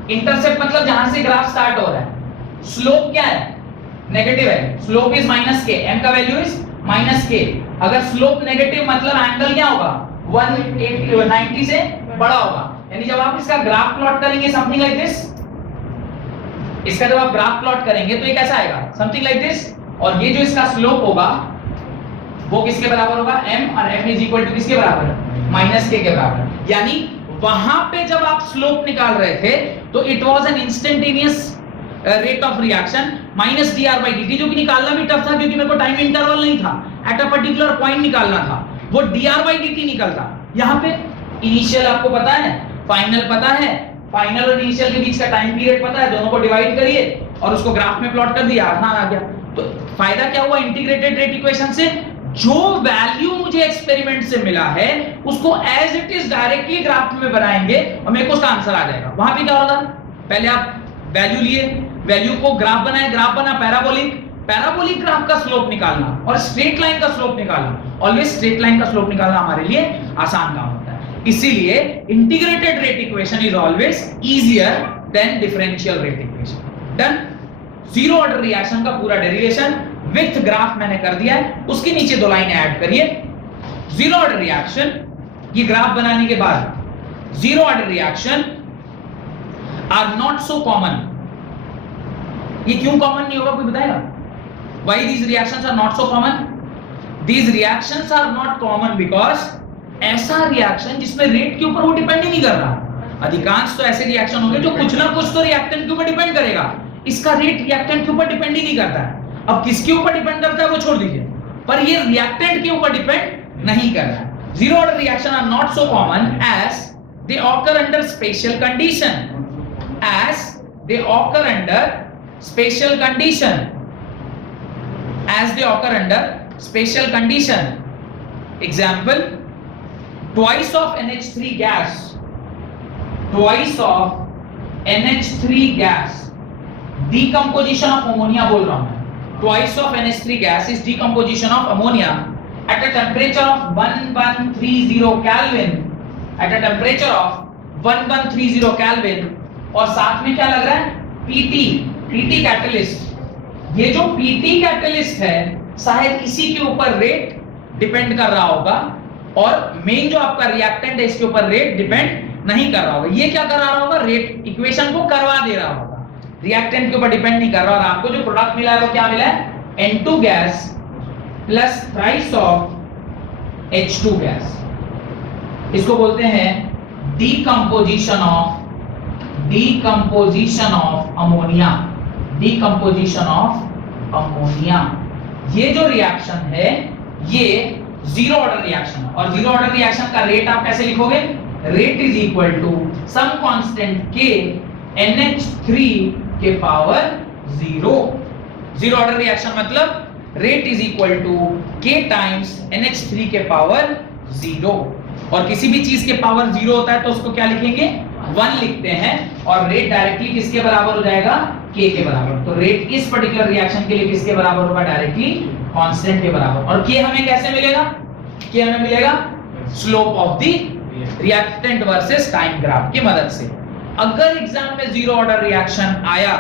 इंटरसेप्ट मतलब जहां से ग्राफ स्टार्ट हो रहा है। स्लोप क्या है, नेगेटिव है, slope is minus k, m का वैल्यू इज माइनस k। अगर स्लोप नेगेटिव मतलब एंगल क्या होगा, 180 से बड़ा होगा। यानी जब आप इसका ग्राफ प्लॉट करेंगे समथिंग लाइक दिस, इसका जब आप ग्राफ प्लॉट करेंगे तो ये कैसा आएगा, समथिंग लाइक दिस। और ये जो इसका स्लोप होगा वो किसके बराबर होगा, m, और m इज इक्वल टू किसके बराबर है, माइनस k के बराबर। यानी वहां पे जब आप स्लोप निकाल रहे थे तो it was an instantaneous rate of reaction minus dr/dt, जो कि निकालना भी टफ था क्योंकि मेरे को टाइम इंटरवल नहीं था, एट अ पर्टिकुलर पॉइंट निकालना था, वो dr/dt निकलता। यहाँ पे इनिशियल आपको पता है, फाइनल पता है, फाइनल और इनिशियल के बीच का टाइम पीरियड पता है, दोनों को डिवाइड करिए और उसको ग्राफ में प्लॉट कर दिया, आसान आ गया। तो फायदा क्या हुआ इंटीग्रेटेड रेट इक्वेशन से, जो वैल्यू मुझे एक्सपेरिमेंट से मिला है उसको as it is directly graph में बनाएंगे और मेरे को उसका आंसर आ जाएगा। वहां पे क्या होगा, पहले आप वैल्यू लिए, वैल्यू को ग्राफ बनाए, ग्राफ बना पैराबोलिक ग्राफ का स्लोप निकालना और स्ट्रेट लाइन का स्लोप निकालना, ऑलवेज स्ट्रेट लाइन का स्लोप निकालना हमारे लिए आसान काम होता है। इसीलिए integrated rate equation is always easier than differential rate equation. Done. Zero order reaction का पूरा डेरिवेशन विथ ग्राफ मैंने कर दिया है, उसके नीचे दो लाइन ऐड करिए। जीरो ऑर्डर रिएक्शन, ये ग्राफ बनाने के बाद, zero order reaction are not so common. ये क्यों कॉमन नहीं होगा, कोई बताएगा? Why these reactions are not so common? These reactions are not common because ऐसा रिएक्शन जिसमें रेट के ऊपर वो डिपेंड ही नहीं कर रहा। अधिकांश तो ऐसे रिएक्शन होंगे जो कुछ ना कुछ तो रिएक्टेंट के ऊपर डिपेंड करेगा, इसका रेट रिएक्टेंट के ऊपर डिपेंड ही नहीं करता है। अब किसके ऊपर डिपेंड करता है वो छोड़ दीजिए, पर ये रिएक्टेंट के ऊपर डिपेंड नहीं कर रहा। Zero order reaction are not so common as they occur under special condition, as they occur under special condition, as they occur under special condition. Example, twice of NH3 gas, twice of NH3 gas, decomposition of ammonia बोल रहा हूं मैं। Twice of NH3 gas is decomposition of ammonia at a temperature of 1130 Kelvin, at a temperature of 1130 Kelvin, और साथ में क्या लग रहा है, पीटी कैटलिस्ट। ये जो पीटी कैटलिस्ट है शायद इसी के ऊपर रेट डिपेंड कर रहा होगा, और मेन जो आपका रिएक्टेंट है इसके ऊपर रेट डिपेंड नहीं कर रहा होगा। ये क्या करा रहा होगा, रेट इक्वेशन को करवा दे रहा होगा, रिएक्टेंट के ऊपर डिपेंड नहीं कर रहा। और आपको जो प्रोडक्ट मिला है वो क्या मिला है, N2 gas plus thrice of H2 gas. इसको बोलते हैं decomposition of ammonia, decomposition of ammonia. ये जो रिएक्शन है ये जीरो ऑर्डर रिएक्शन है, और जीरो ऑर्डर रिएक्शन का रेट आप कैसे लिखोगे, rate is equal to some constant K NH3 के पावर 0। जीरो ऑर्डर रिएक्शन मतलब rate is equal to K times NH3 के पावर 0। और किसी भी चीज के पावर 0 होता है तो उसको क्या लिखेंगे, 1 लिखते हैं, और रेट डायरेक्टली किसके बराबर हो जाएगा, K के बराबर। तो रेट इस पर्टिकुलर रिएक्शन के लिए किसके बराबर होगा, डायरेक्टली कांस्टेंट के बराबर। और K हमें कैसे मिलेगा, K हमें मिलेगा slope of the reactant versus time graph की मदद से। अगर एग्जाम में जीरो ऑर्डर रिएक्शन आया,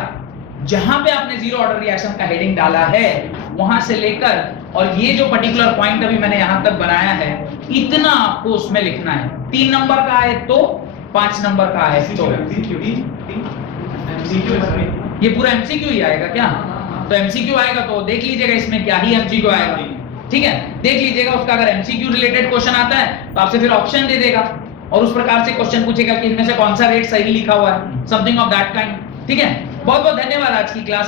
जहां पे आपने जीरो ऑर्डर रिएक्शन का हेडिंग डाला है वहां से लेकर और ये जो पर्टिकुलर पॉइंट अभी मैंने यहां तक बनाया है, इतना आपको उसमें लिखना है। 3 नंबर का है तो 5 नंबर का है तो ये पूरा एमसीक्यू ही आएगा क्या, तो एमसीक्यू आएगा तो देख लीजिएगा इसमें क्या ही एमसीक्यू आएगा, ठीक है, देख लीजिएगा। उसका अगर एमसीक्यू रिलेटेड क्वेश्चन आता है तो आपसे फिर ऑप्शन दे देगा और उस प्रकार से क्वेश्चन पूछेगा कि इनमें से कौन सा रेट सही लिखा हुआ है, समथिंग ऑफ दैट काइंड, ठीक है। बहुत बहुत धन्यवाद आज की क्लास